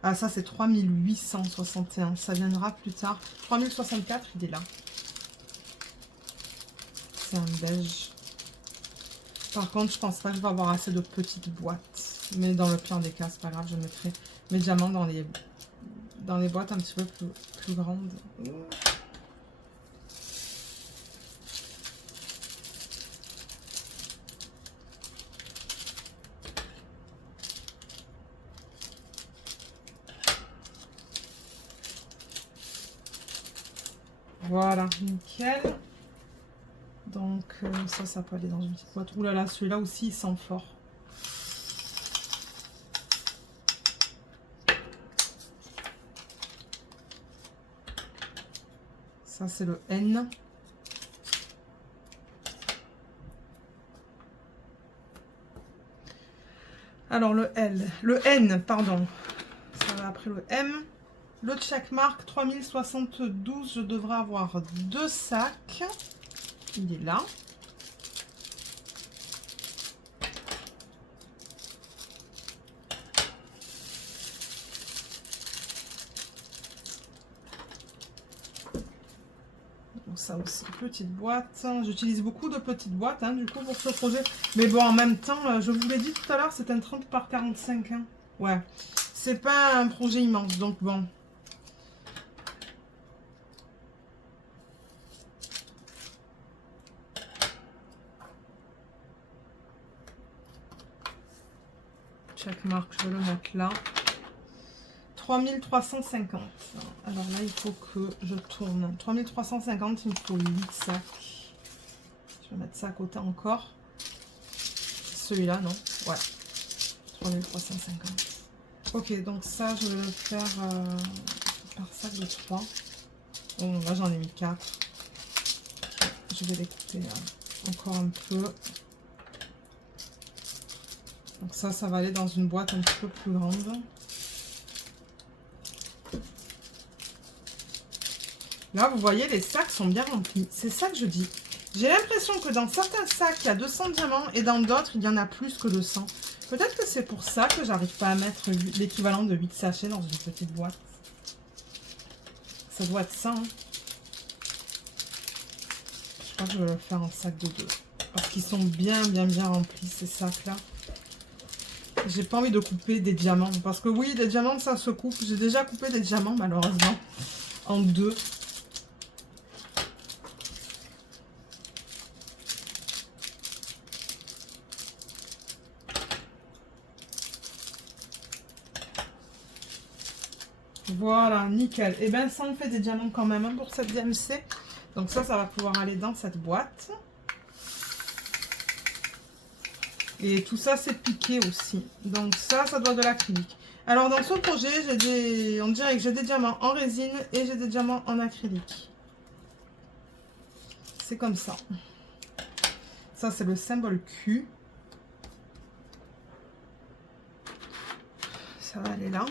Ah, ça, c'est 3861. Ça viendra plus tard. 3064, il est là. C'est un beige. Par contre, je pense pas que je vais avoir assez de petites boîtes. Mais dans le pire des cas, c'est pas grave, je mettrai mes diamants dans les boîtes un petit peu plus grandes. Voilà, nickel. Donc ça peut aller dans une petite boîte. Ouh là là, celui-là aussi, il sent fort. Ça, c'est le N. Alors, le L. Le N, pardon. Ça va après le M. Le checkmark 3072, je devrais avoir 2 sacs. Il est là. Donc ça aussi, petite boîte. J'utilise beaucoup de petites boîtes, hein, du coup, pour ce projet. Mais bon, en même temps, je vous l'ai dit tout à l'heure, c'est un 30 par 45. Hein. Ouais, c'est pas un projet immense, donc bon. Checkmark, je vais le mettre là. 3350. Alors là, il faut que je tourne. 3350, il me faut 8 sacs. Je vais mettre ça à côté encore. Celui-là, non? Ouais. 3350. Ok, donc ça, je vais le faire par sac de 3. Bon, là, j'en ai mis 4. Je vais les couper encore un peu. Donc ça va aller dans une boîte un petit peu plus grande. Là, vous voyez, les sacs sont bien remplis. C'est ça que je dis. J'ai l'impression que dans certains sacs, il y a 200 diamants et dans d'autres, il y en a plus que 200. Peut-être que c'est pour ça que j'arrive pas à mettre l'équivalent de 8 sachets dans une petite boîte. Ça doit être ça. Hein. Je crois que je vais le faire en sac de 2. Parce qu'ils sont bien remplis, ces sacs-là. J'ai pas envie de couper des diamants. Parce que oui, des diamants, ça se coupe. J'ai déjà coupé des diamants, malheureusement. En 2. Voilà, nickel. Et bien, ça en fait des diamants quand même hein, pour cette DMC. Donc ça va pouvoir aller dans cette boîte. Et tout ça, c'est piqué aussi. Donc ça doit de l'acrylique. Alors, dans ce projet, on dirait que j'ai des diamants en résine et j'ai des diamants en acrylique. C'est comme ça. Ça, c'est le symbole Q. Ça va aller là.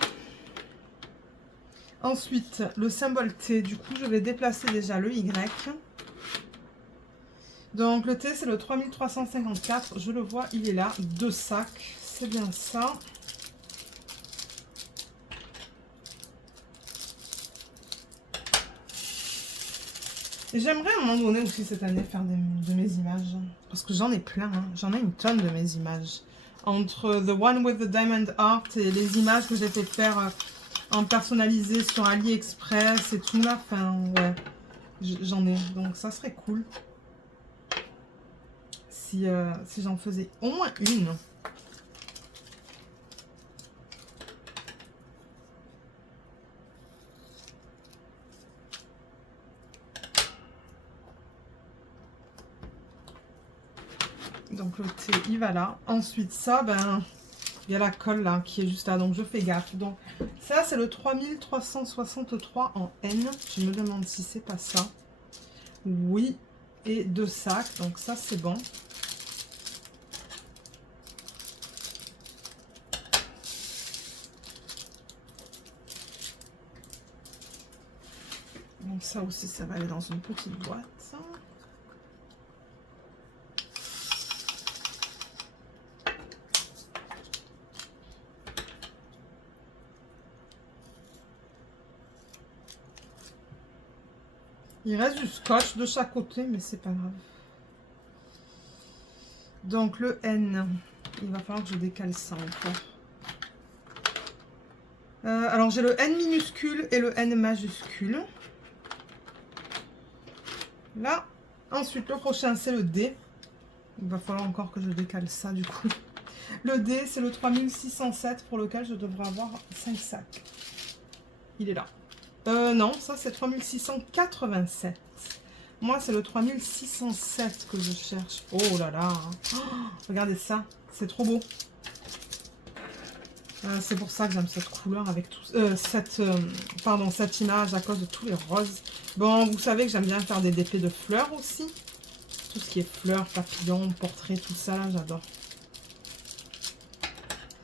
Ensuite, le symbole T, du coup, je vais déplacer déjà le Y. Donc, le T, c'est le 3354. Je le vois, il est là. 2 sacs, c'est bien ça. Et j'aimerais à un moment donné aussi cette année faire de mes images. Parce que j'en ai plein, hein. J'en ai une tonne de mes images. Entre The One with the Diamond Art et les images que j'ai fait faire en personnalisé sur AliExpress et tout là. Enfin, ouais, j'en ai. Donc ça serait cool. Si j'en faisais au moins une. Donc le thé, il va là. Ensuite, ça, ben, il y a la colle là qui est juste là. Donc je fais gaffe. Donc ça, c'est le 3363 en N. Je me demande si c'est pas ça. Oui. Et 2 sacs. Donc ça, c'est bon. Donc ça aussi, ça va aller dans une petite boîte. Il reste du scotch de chaque côté, mais c'est pas grave. Donc le N, il va falloir que je décale ça encore. Alors j'ai le N minuscule et le N majuscule. Là, ensuite le prochain c'est le D. Il va falloir encore que je décale ça du coup. Le D c'est le 3607 pour lequel je devrais avoir 5 sacs. Il est là. Non, ça c'est 3687. Moi c'est le 3607 que je cherche. Oh là là. Oh, regardez ça, c'est trop beau. C'est pour ça que j'aime cette couleur avec tout, cette image à cause de tous les roses. Bon, vous savez que j'aime bien faire des DP de fleurs aussi. Tout ce qui est fleurs, papillons, portraits, tout ça, j'adore.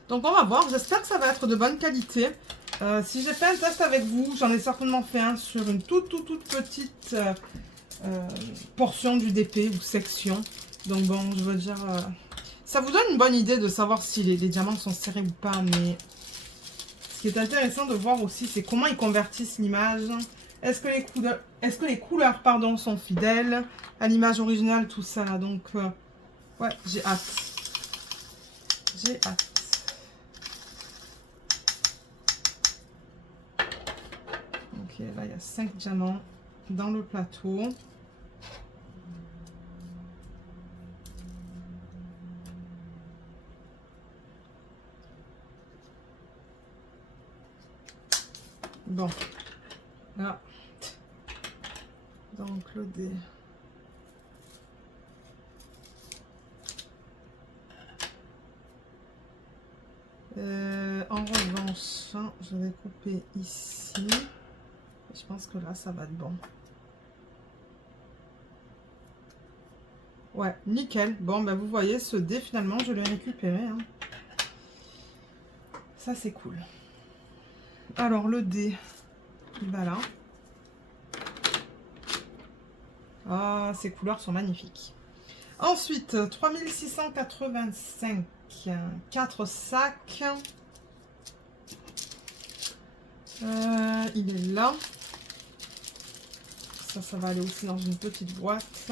Donc on va voir, j'espère que ça va être de bonne qualité. Si j'ai fait un test avec vous, j'en ai certainement fait un sur une toute petite portion du DP ou section. Donc bon, je veux dire... ça vous donne une bonne idée de savoir si les diamants sont serrés ou pas, mais ce qui est intéressant de voir aussi, c'est comment ils convertissent l'image. Est-ce que les couleurs pardon, sont fidèles à l'image originale, tout ça là. Donc, ouais, j'ai hâte. J'ai hâte. Ok, là, il y a 5 diamants dans le plateau. Bon, là, donc le dé. En revanche, je vais couper ici. Je pense que là, ça va être bon. Ouais, nickel. Bon, ben vous voyez, ce dé, finalement, je l'ai récupéré. Hein. Ça, c'est cool. Alors, le dé, il va là. Ah, ces couleurs sont magnifiques. Ensuite, 3685, 4 sacs. Il est là. Ça va aller aussi dans une petite boîte.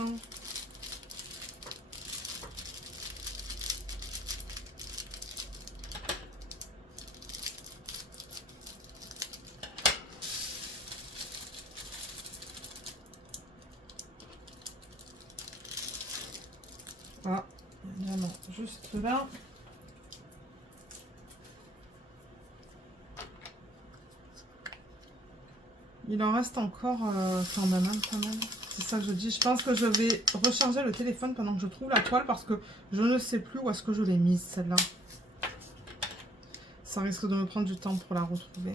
Ah, évidemment, juste là. Il en reste encore quand même, quand même. C'est ça que je dis. Je pense que je vais recharger le téléphone pendant que je trouve la toile parce que je ne sais plus où est-ce que je l'ai mise, celle-là. Ça risque de me prendre du temps pour la retrouver.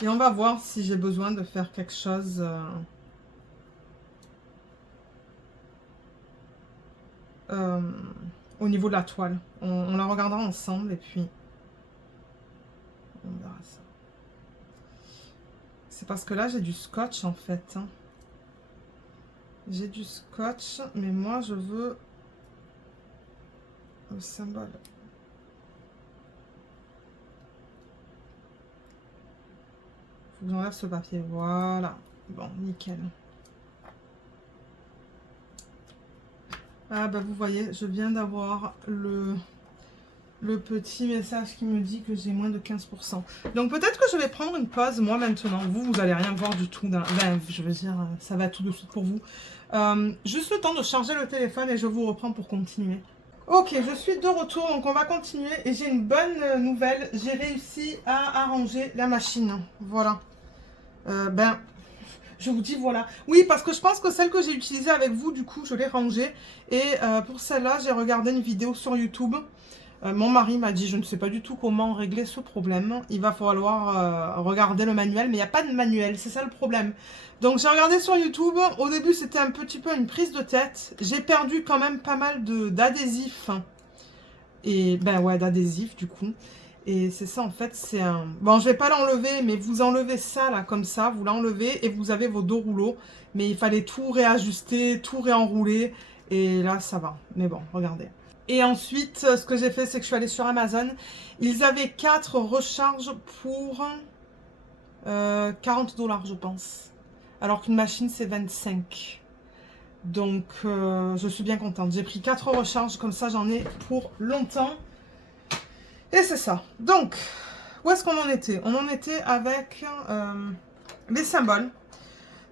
Et on va voir si j'ai besoin de faire quelque chose... au niveau de la toile. On la regardera ensemble et puis on verra ça. C'est parce que là j'ai du scotch en fait. Hein. J'ai du scotch, mais moi je veux le symbole. Faut que j'enlève ce papier. Voilà. Bon, nickel. Ah bah vous voyez, je viens d'avoir le petit message qui me dit que j'ai moins de 15%. Donc peut-être que je vais prendre une pause moi maintenant. Vous allez rien voir du tout. Ben, je veux dire, ça va tout de suite pour vous. Juste le temps de charger le téléphone et je vous reprends pour continuer. Ok, je suis de retour, donc on va continuer. Et j'ai une bonne nouvelle. J'ai réussi à arranger la machine. Voilà. Ben, Je vous dis voilà. Oui, parce que je pense que celle que j'ai utilisée avec vous, du coup, je l'ai rangée. Et pour celle-là, j'ai regardé une vidéo sur YouTube. Mon mari m'a dit, je ne sais pas du tout comment régler ce problème. Il va falloir regarder le manuel, mais il n'y a pas de manuel, c'est ça le problème. Donc j'ai regardé sur YouTube. Au début, c'était un petit peu une prise de tête. J'ai perdu quand même pas mal d'adhésifs. Et ben ouais, d'adhésifs du coup. Et c'est ça en fait, c'est un... Bon, je vais pas l'enlever, mais vous enlevez ça là, comme ça, vous l'enlevez et vous avez vos deux rouleaux. Mais il fallait tout réajuster, tout réenrouler. Et là, ça va. Mais bon, regardez. Et ensuite, ce que j'ai fait, c'est que je suis allée sur Amazon. Ils avaient 4 recharges pour 40 $, je pense. Alors qu'une machine, c'est 25. Donc, je suis bien contente. J'ai pris 4 recharges, comme ça, j'en ai pour longtemps. Et c'est ça. Donc, où est-ce qu'on en était? On en était avec les symboles.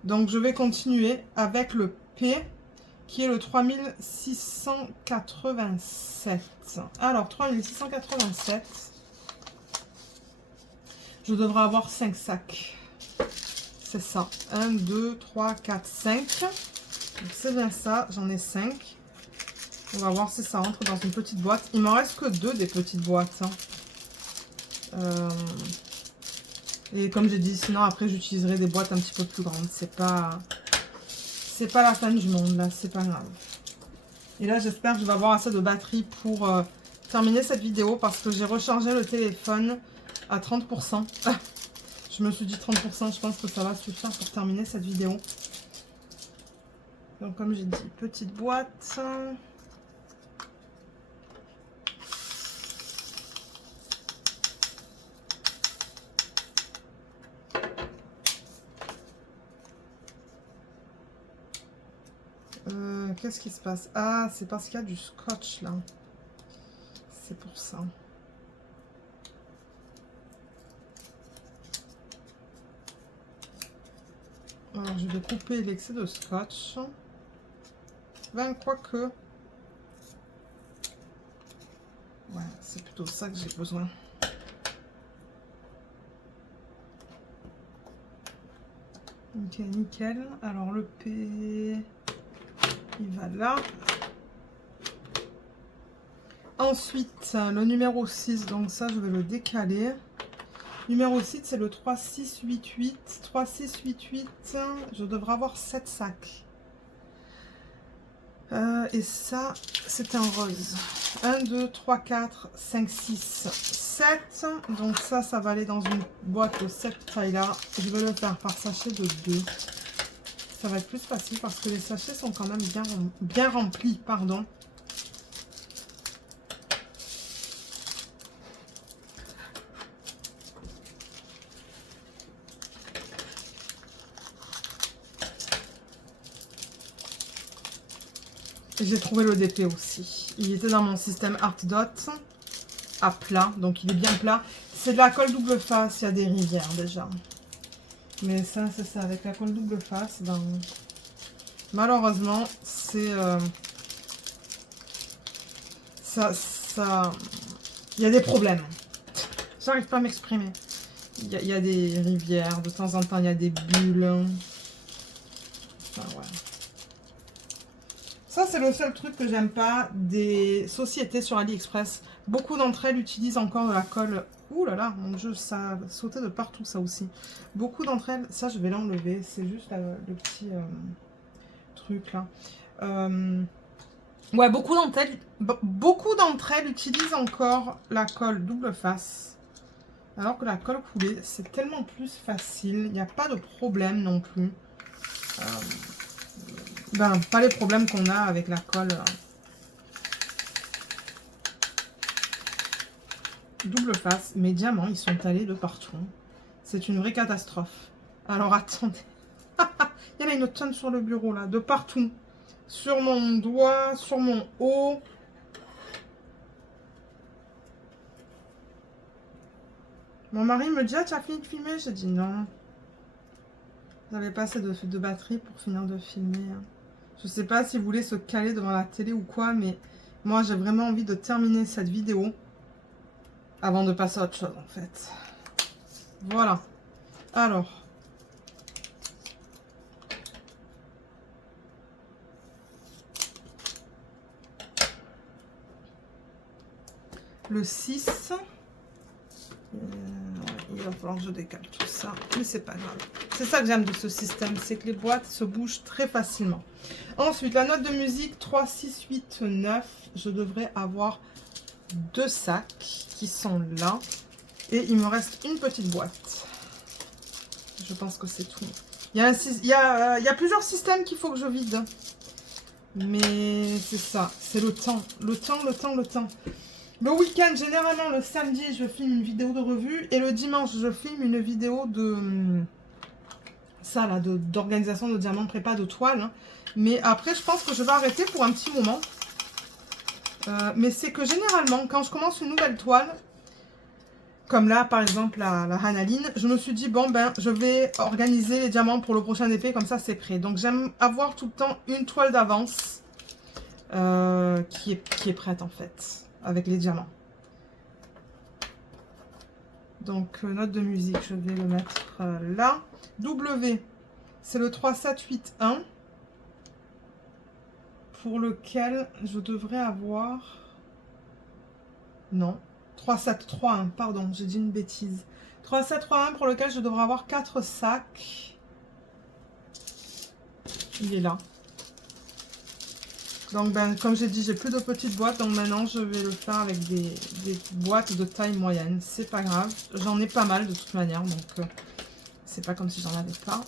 Donc, je vais continuer avec le P, qui est le 3687. Alors, 3687, je devrais avoir 5 sacs. C'est ça. 1, 2, 3, 4, 5. Donc, c'est bien ça. J'en ai 5. On va voir si ça rentre dans une petite boîte. Il m'en reste que 2 des petites boîtes. Et comme j'ai dit, sinon après j'utiliserai des boîtes un petit peu plus grandes. C'est pas la fin du monde là, c'est pas grave. Et là j'espère que je vais avoir assez de batterie pour terminer cette vidéo parce que j'ai rechargé le téléphone à 30%. Je me suis dit 30%, je pense que ça va suffire pour terminer cette vidéo. Donc comme j'ai dit, petite boîte. Qu'est-ce qui se passe? Ah, c'est parce qu'il y a du scotch là. C'est pour ça. Alors, je vais couper l'excès de scotch. Ben, quoique. Ouais, c'est plutôt ça que j'ai besoin. Ok, nickel. Alors, le P... il va là. Ensuite, le numéro 6, donc ça, je vais le décaler. Numéro 6, c'est le 3688. 3688, je devrais avoir 7 sacs. Et ça, c'est un rose. 1, 2, 3, 4, 5, 6, 7. Donc ça va aller dans une boîte de cette taille-là. Je vais le faire par sachet de 2. Ça va être plus facile parce que les sachets sont quand même bien remplis, pardon. J'ai trouvé le DP aussi. Il était dans mon système ArtDot à plat, donc il est bien plat. C'est de la colle double face, il y a des rivières déjà. Mais ça, c'est ça, avec la colle double face, ben, malheureusement, c'est... il y a des problèmes. J'arrive pas à m'exprimer. Il y a des rivières, de temps en temps, il y a des bulles. Enfin, ouais. Ça, c'est le seul truc que j'aime pas des sociétés sur AliExpress. Beaucoup d'entre elles utilisent encore de la colle. Ouh là là, mon Dieu, ça a sauté de partout, ça aussi. Beaucoup d'entre elles, ça, je vais l'enlever. C'est juste le petit truc là. Ouais, beaucoup d'entre elles utilisent encore la colle double face. Alors que la colle coulée, c'est tellement plus facile. Il n'y a pas de problème non plus. Ben, pas les problèmes qu'on a avec la colle double face. Mes diamants, ils sont allés de partout. C'est une vraie catastrophe. Alors, attendez. Il y en a une tonne sur le bureau, là. De partout. Sur mon doigt, sur mon haut. Mon mari me dit, ah, tu as fini de filmer? J'ai dit non. J'avais pas assez de batterie pour finir de filmer. Je sais pas si vous voulez se caler devant la télé ou quoi, mais moi j'ai vraiment envie de terminer cette vidéo avant de passer à autre chose en fait. Voilà. Alors. Le 6. Il va falloir que je décale tout ça, mais c'est pas grave. C'est ça que j'aime de ce système, c'est que les boîtes se bougent très facilement. Ensuite, la note de musique 3, 6, 8, 9. Je devrais avoir 2 sacs qui sont là. Et il me reste une petite boîte. Je pense que c'est tout. Il y a plusieurs systèmes qu'il faut que je vide. Mais c'est ça, c'est le temps. Le temps. Le week-end, généralement, le samedi, je filme une vidéo de revue. Et le dimanche, je filme une vidéo de... ça, là, d'organisation de diamants, prépa de toile. Mais après, je pense que je vais arrêter pour un petit moment. Mais c'est que généralement, quand je commence une nouvelle toile, comme là, par exemple, la Hanaline, je me suis dit, bon, ben, je vais organiser les diamants pour le prochain épée, comme ça, c'est prêt. Donc, j'aime avoir tout le temps une toile d'avance qui est prête, en fait, avec les diamants. Donc, note de musique, je vais le mettre là. W, c'est le 3, 7, 8, 1. Pour lequel je devrais avoir... non. 3, 7, 3, 1, pardon, j'ai dit une bêtise. 3, 7, 3, 1 pour lequel je devrais avoir 4 sacs. Il est là. Donc, ben, comme j'ai dit, j'ai plus de petites boîtes. Donc, maintenant, je vais le faire avec des boîtes de taille moyenne. C'est pas grave. J'en ai pas mal de toute manière. Donc, c'est pas comme si j'en avais pas.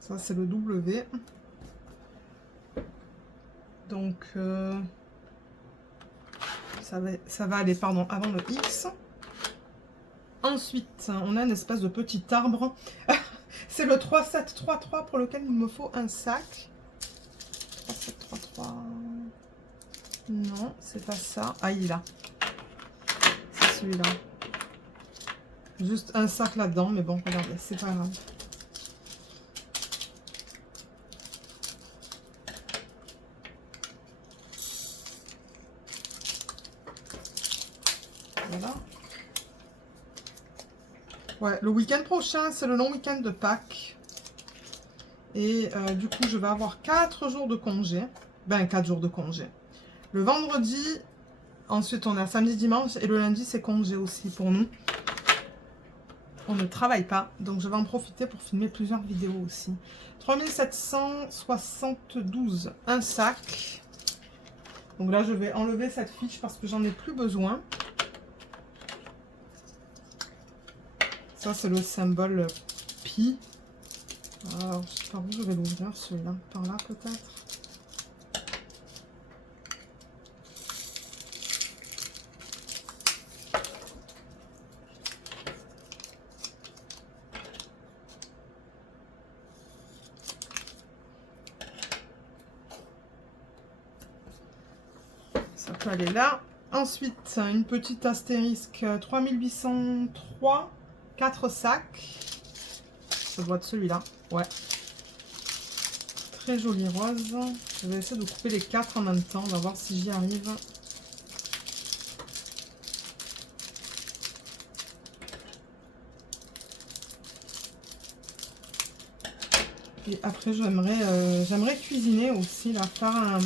Ça, c'est le W. Donc, ça va aller, pardon, avant le X. Ensuite, on a une espèce de petit arbre. C'est le 3, 7, 3, 3 pour lequel il me faut un sac. 3, 7, 3, 3. Non, c'est pas ça. Ah, il est là. C'est celui-là. Juste un sac là-dedans, mais bon, regardez, c'est pas grave. Voilà. Ouais, le week-end prochain, c'est le long week-end de Pâques. Et du coup, je vais avoir 4 jours de congé. Ben, 4 jours de congé. Le vendredi, ensuite on a samedi, dimanche. Et le lundi, c'est congé aussi pour nous. On ne travaille pas. Donc, je vais en profiter pour filmer plusieurs vidéos aussi. 3772, un sac. Donc là, je vais enlever cette fiche parce que j'en ai plus besoin. Ça, c'est le symbole pi. Alors, je sais pas où je vais l'ouvrir, celui-là. Par là, peut-être. Ça peut aller là. Ensuite, une petite astérisque 3803. 4 sacs. Ça doit être celui-là. Ouais. Très joli rose. Je vais essayer de couper les 4 en même temps. On va voir si j'y arrive. Et après, j'aimerais cuisiner aussi, là, faire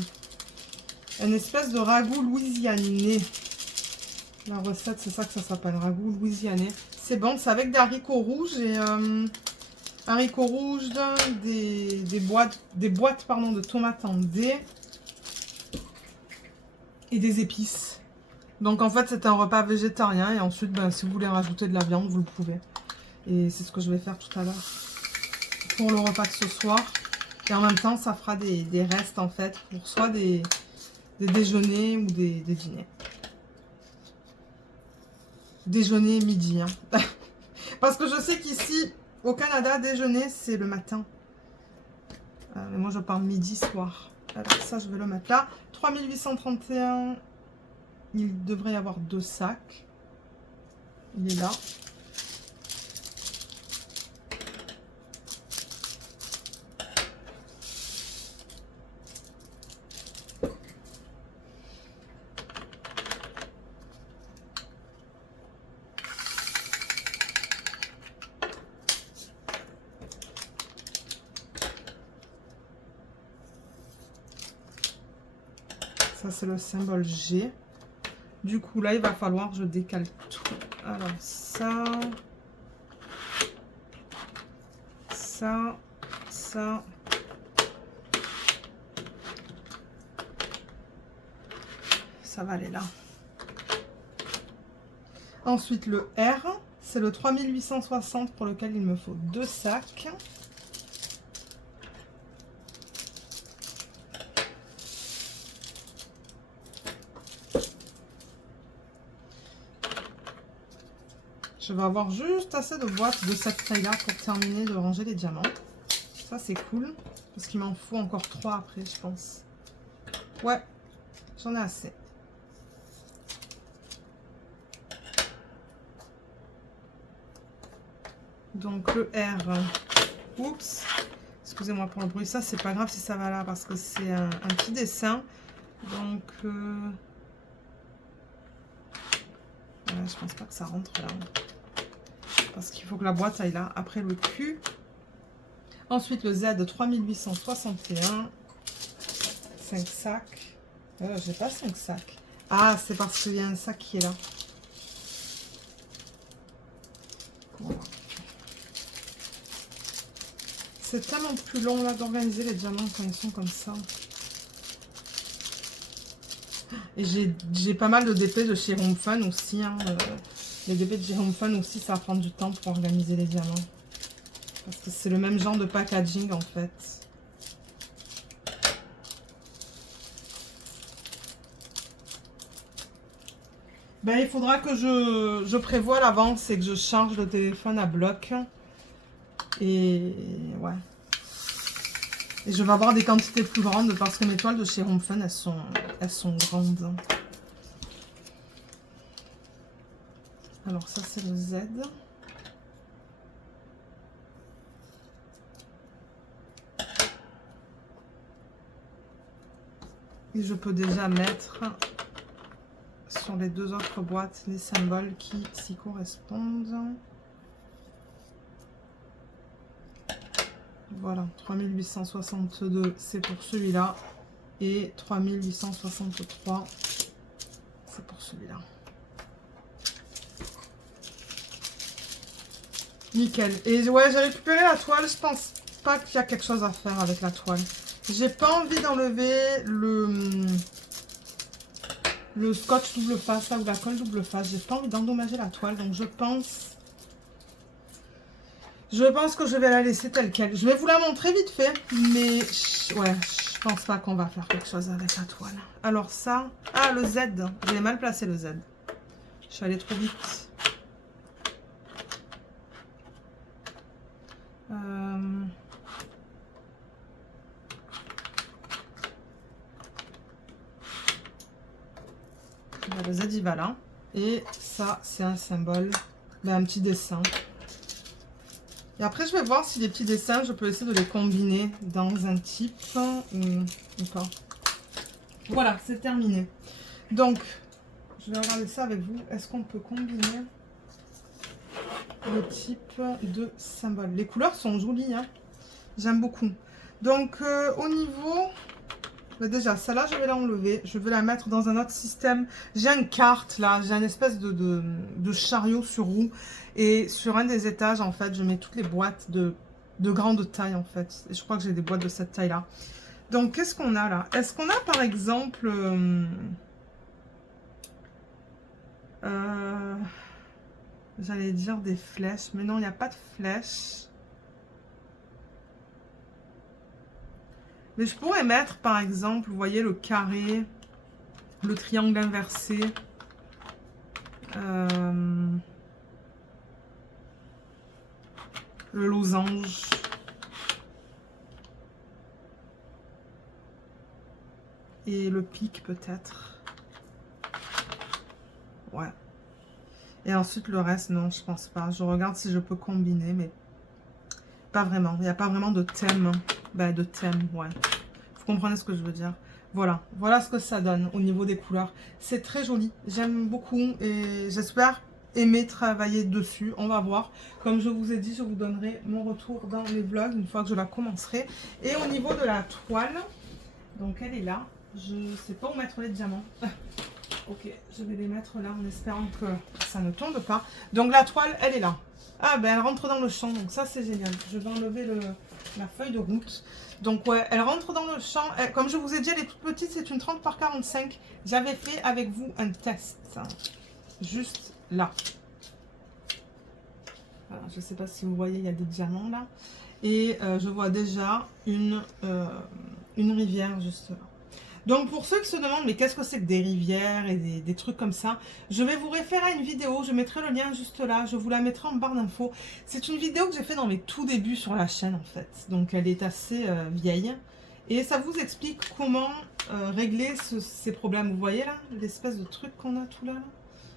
une espèce de ragoût louisianais. La recette, c'est ça que ça s'appelle, ragoût louisianais. C'est bon, c'est avec des haricots rouges et haricots rouges, des boîtes pardon, de tomates en dés et des épices. Donc en fait, c'est un repas végétarien et ensuite, ben, si vous voulez rajouter de la viande, vous le pouvez. Et c'est ce que je vais faire tout à l'heure pour le repas de ce soir. Et en même temps, ça fera des restes en fait pour soit des déjeuners ou des dîners. Déjeuner midi, hein. Parce que je sais qu'ici au Canada, déjeuner c'est le matin, mais moi je parle midi soir. Alors ça, je vais le mettre là. 3831, il devrait y avoir 2 sacs. Il est là. c'est le symbole G. Du coup, là, il va falloir que je décale tout. Alors, ça, ça, ça. Ça va aller là. Ensuite, le R, c'est le 3860 pour lequel il me faut 2 sacs. Je vais avoir juste assez de boîtes de cette taille-là pour terminer de ranger les diamants. Ça, c'est cool. Parce qu'il m'en faut encore 3 après, je pense. Ouais, j'en ai assez. Donc, le R. Oups. Excusez-moi pour le bruit. Ça, c'est pas grave si ça va là parce que c'est un petit dessin. Donc, ouais, je pense pas que ça rentre là. Parce qu'il faut que la boîte aille là. Après le Q. Ensuite le Z 3861. 5 sacs. J'ai pas 5 sacs. Ah, c'est parce qu'il y a un sac qui est là. Voilà. C'est tellement plus long là d'organiser les diamants quand ils sont comme ça. Et j'ai pas mal de DP de chez Home Fun aussi. Hein. Les DP de chez Home Fun aussi, ça va prendre du temps pour organiser les diamants. Parce que c'est le même genre de packaging en fait. Ben, il faudra que je prévoie à l'avance et que je charge le téléphone à bloc. Et ouais. Et je vais avoir des quantités plus grandes parce que mes toiles de chez Home Fun, elles sont grandes. Alors ça c'est le Z. Et je peux déjà mettre sur les 2 autres boîtes les symboles qui s'y correspondent. Voilà, 3862 c'est pour celui-là. Et 3863 c'est pour celui-là. Nickel. Et ouais, j'ai récupéré la toile. Je pense pas qu'il y a quelque chose à faire avec la toile. J'ai pas envie d'enlever le scotch double face là, ou la colle double face. J'ai pas envie d'endommager la toile. Donc je pense que je vais la laisser telle quelle. Je vais vous la montrer vite fait. Mais ouais, je pense pas qu'on va faire quelque chose avec la toile. Alors ça. Ah, le Z. J'ai mal placé le Z. Je suis allée trop vite. Le Z il va là. Et ça c'est un symbole, un petit dessin. Et après je vais voir si les petits dessins je peux essayer de les combiner dans un type ou pas. Voilà, c'est terminé. Donc je vais regarder ça avec vous. Est-ce qu'on peut combiner le type de symbole? Les couleurs sont jolies, hein. J'aime beaucoup. Donc au niveau... Déjà, celle-là, je vais l'enlever. Je vais la mettre dans un autre système. J'ai une carte, là. J'ai une espèce de chariot sur roue. Et sur un des étages, en fait, je mets toutes les boîtes de grande taille, en fait. Et je crois que j'ai des boîtes de cette taille-là. Donc, qu'est-ce qu'on a, là? Est-ce qu'on a, par exemple... j'allais dire des flèches. Mais non, il n'y a pas de flèches. Mais je pourrais mettre, par exemple, vous voyez, le carré, le triangle inversé, le losange. Et le pic, peut-être. Ouais. Et ensuite, le reste, non, je pense pas. Je regarde si je peux combiner, mais pas vraiment. Il n'y a pas vraiment de thème. De thème, ouais. Vous comprenez ce que je veux dire. Voilà, voilà ce que ça donne au niveau des couleurs. C'est très joli, j'aime beaucoup et j'espère aimer travailler dessus. On va voir. Comme je vous ai dit, je vous donnerai mon retour dans les vlogs une fois que je la commencerai. Et au niveau de la toile, donc elle est là. Je sais pas où mettre les diamants. Ok, je vais les mettre là en espérant que ça ne tombe pas. Donc la toile, elle est là. Ah ben elle rentre dans le champ, donc ça c'est génial. Je vais enlever la feuille de route. Donc ouais, elle rentre dans le champ. Comme je vous ai dit, elle est toute petite, c'est une 30 par 45. J'avais fait avec vous un test. Juste là. Voilà, je ne sais pas si vous voyez, il y a des diamants là. Et je vois déjà une rivière juste là. Donc pour ceux qui se demandent, mais qu'est-ce que c'est que des rivières et des trucs comme ça, je vais vous référer à une vidéo, je mettrai le lien juste là, je vous la mettrai en barre d'infos. C'est une vidéo que j'ai fait dans mes tout débuts sur la chaîne en fait, donc elle est assez vieille. Et ça vous explique comment régler ces problèmes. Vous voyez là, l'espèce de truc qu'on a tout là,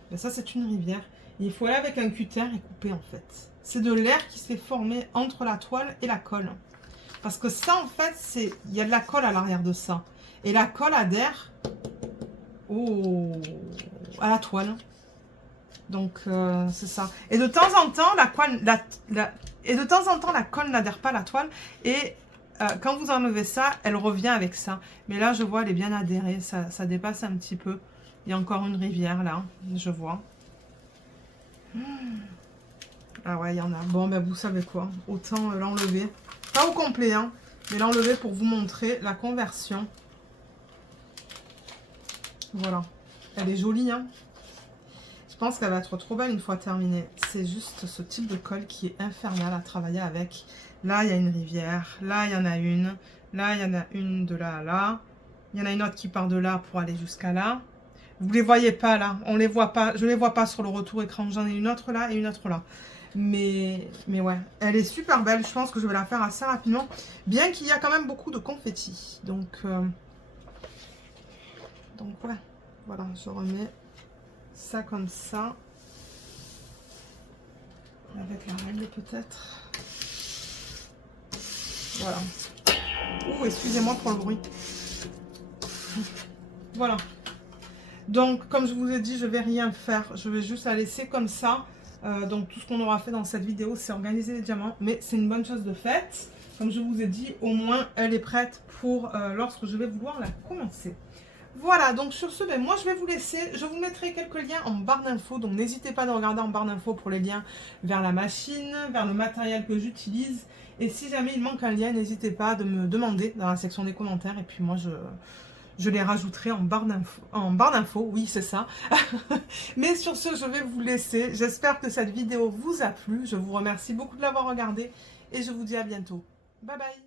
ben, ça c'est une rivière. Et il faut aller avec un cutter et couper en fait. C'est de l'air qui s'est formé entre la toile et la colle. Parce que ça en fait, il y a de la colle à l'arrière de ça. Et la colle adhère à la toile. Donc, c'est ça. Et de temps en temps, la colle n'adhère pas à la toile. Et quand vous enlevez ça, elle revient avec ça. Mais là, je vois, elle est bien adhérée. Ça dépasse un petit peu. Il y a encore une rivière, là. Je vois. Ah ouais, il y en a. Bon, ben, vous savez quoi. Autant l'enlever. Pas au complet, hein. Mais l'enlever pour vous montrer la conversion. Voilà, elle est jolie, hein. Je pense qu'elle va être trop belle une fois terminée. C'est juste ce type de colle qui est infernal à travailler avec. Là, il y a une rivière. Là, il y en a une. Là, il y en a une de là à là. Il y en a une autre qui part de là pour aller jusqu'à là. Vous ne les voyez pas là. On les voit pas. Je ne les vois pas sur le retour écran. J'en ai une autre là et une autre là. Mais ouais, elle est super belle. Je pense que je vais la faire assez rapidement. Bien qu'il y a quand même beaucoup de confettis. Donc ouais, voilà, je remets ça comme ça. Avec la règle peut-être. Voilà. Ouh, excusez-moi pour le bruit. Voilà. Donc, comme je vous ai dit, je vais rien faire. Je vais juste la laisser comme ça. Donc, tout ce qu'on aura fait dans cette vidéo, c'est organiser les diamants. Mais c'est une bonne chose de faite. Comme je vous ai dit, au moins, elle est prête pour lorsque je vais vouloir la commencer. Voilà, donc sur ce, ben, moi je vais vous laisser. Je vous mettrai quelques liens en barre d'infos. Donc n'hésitez pas à regarder en barre d'infos pour les liens vers la machine, vers le matériel que j'utilise. Et si jamais il manque un lien, n'hésitez pas à me demander dans la section des commentaires. Et puis moi, je les rajouterai en barre d'infos. Oui, c'est ça. Mais sur ce, je vais vous laisser. J'espère que cette vidéo vous a plu. Je vous remercie beaucoup de l'avoir regardée. Et je vous dis à bientôt. Bye bye.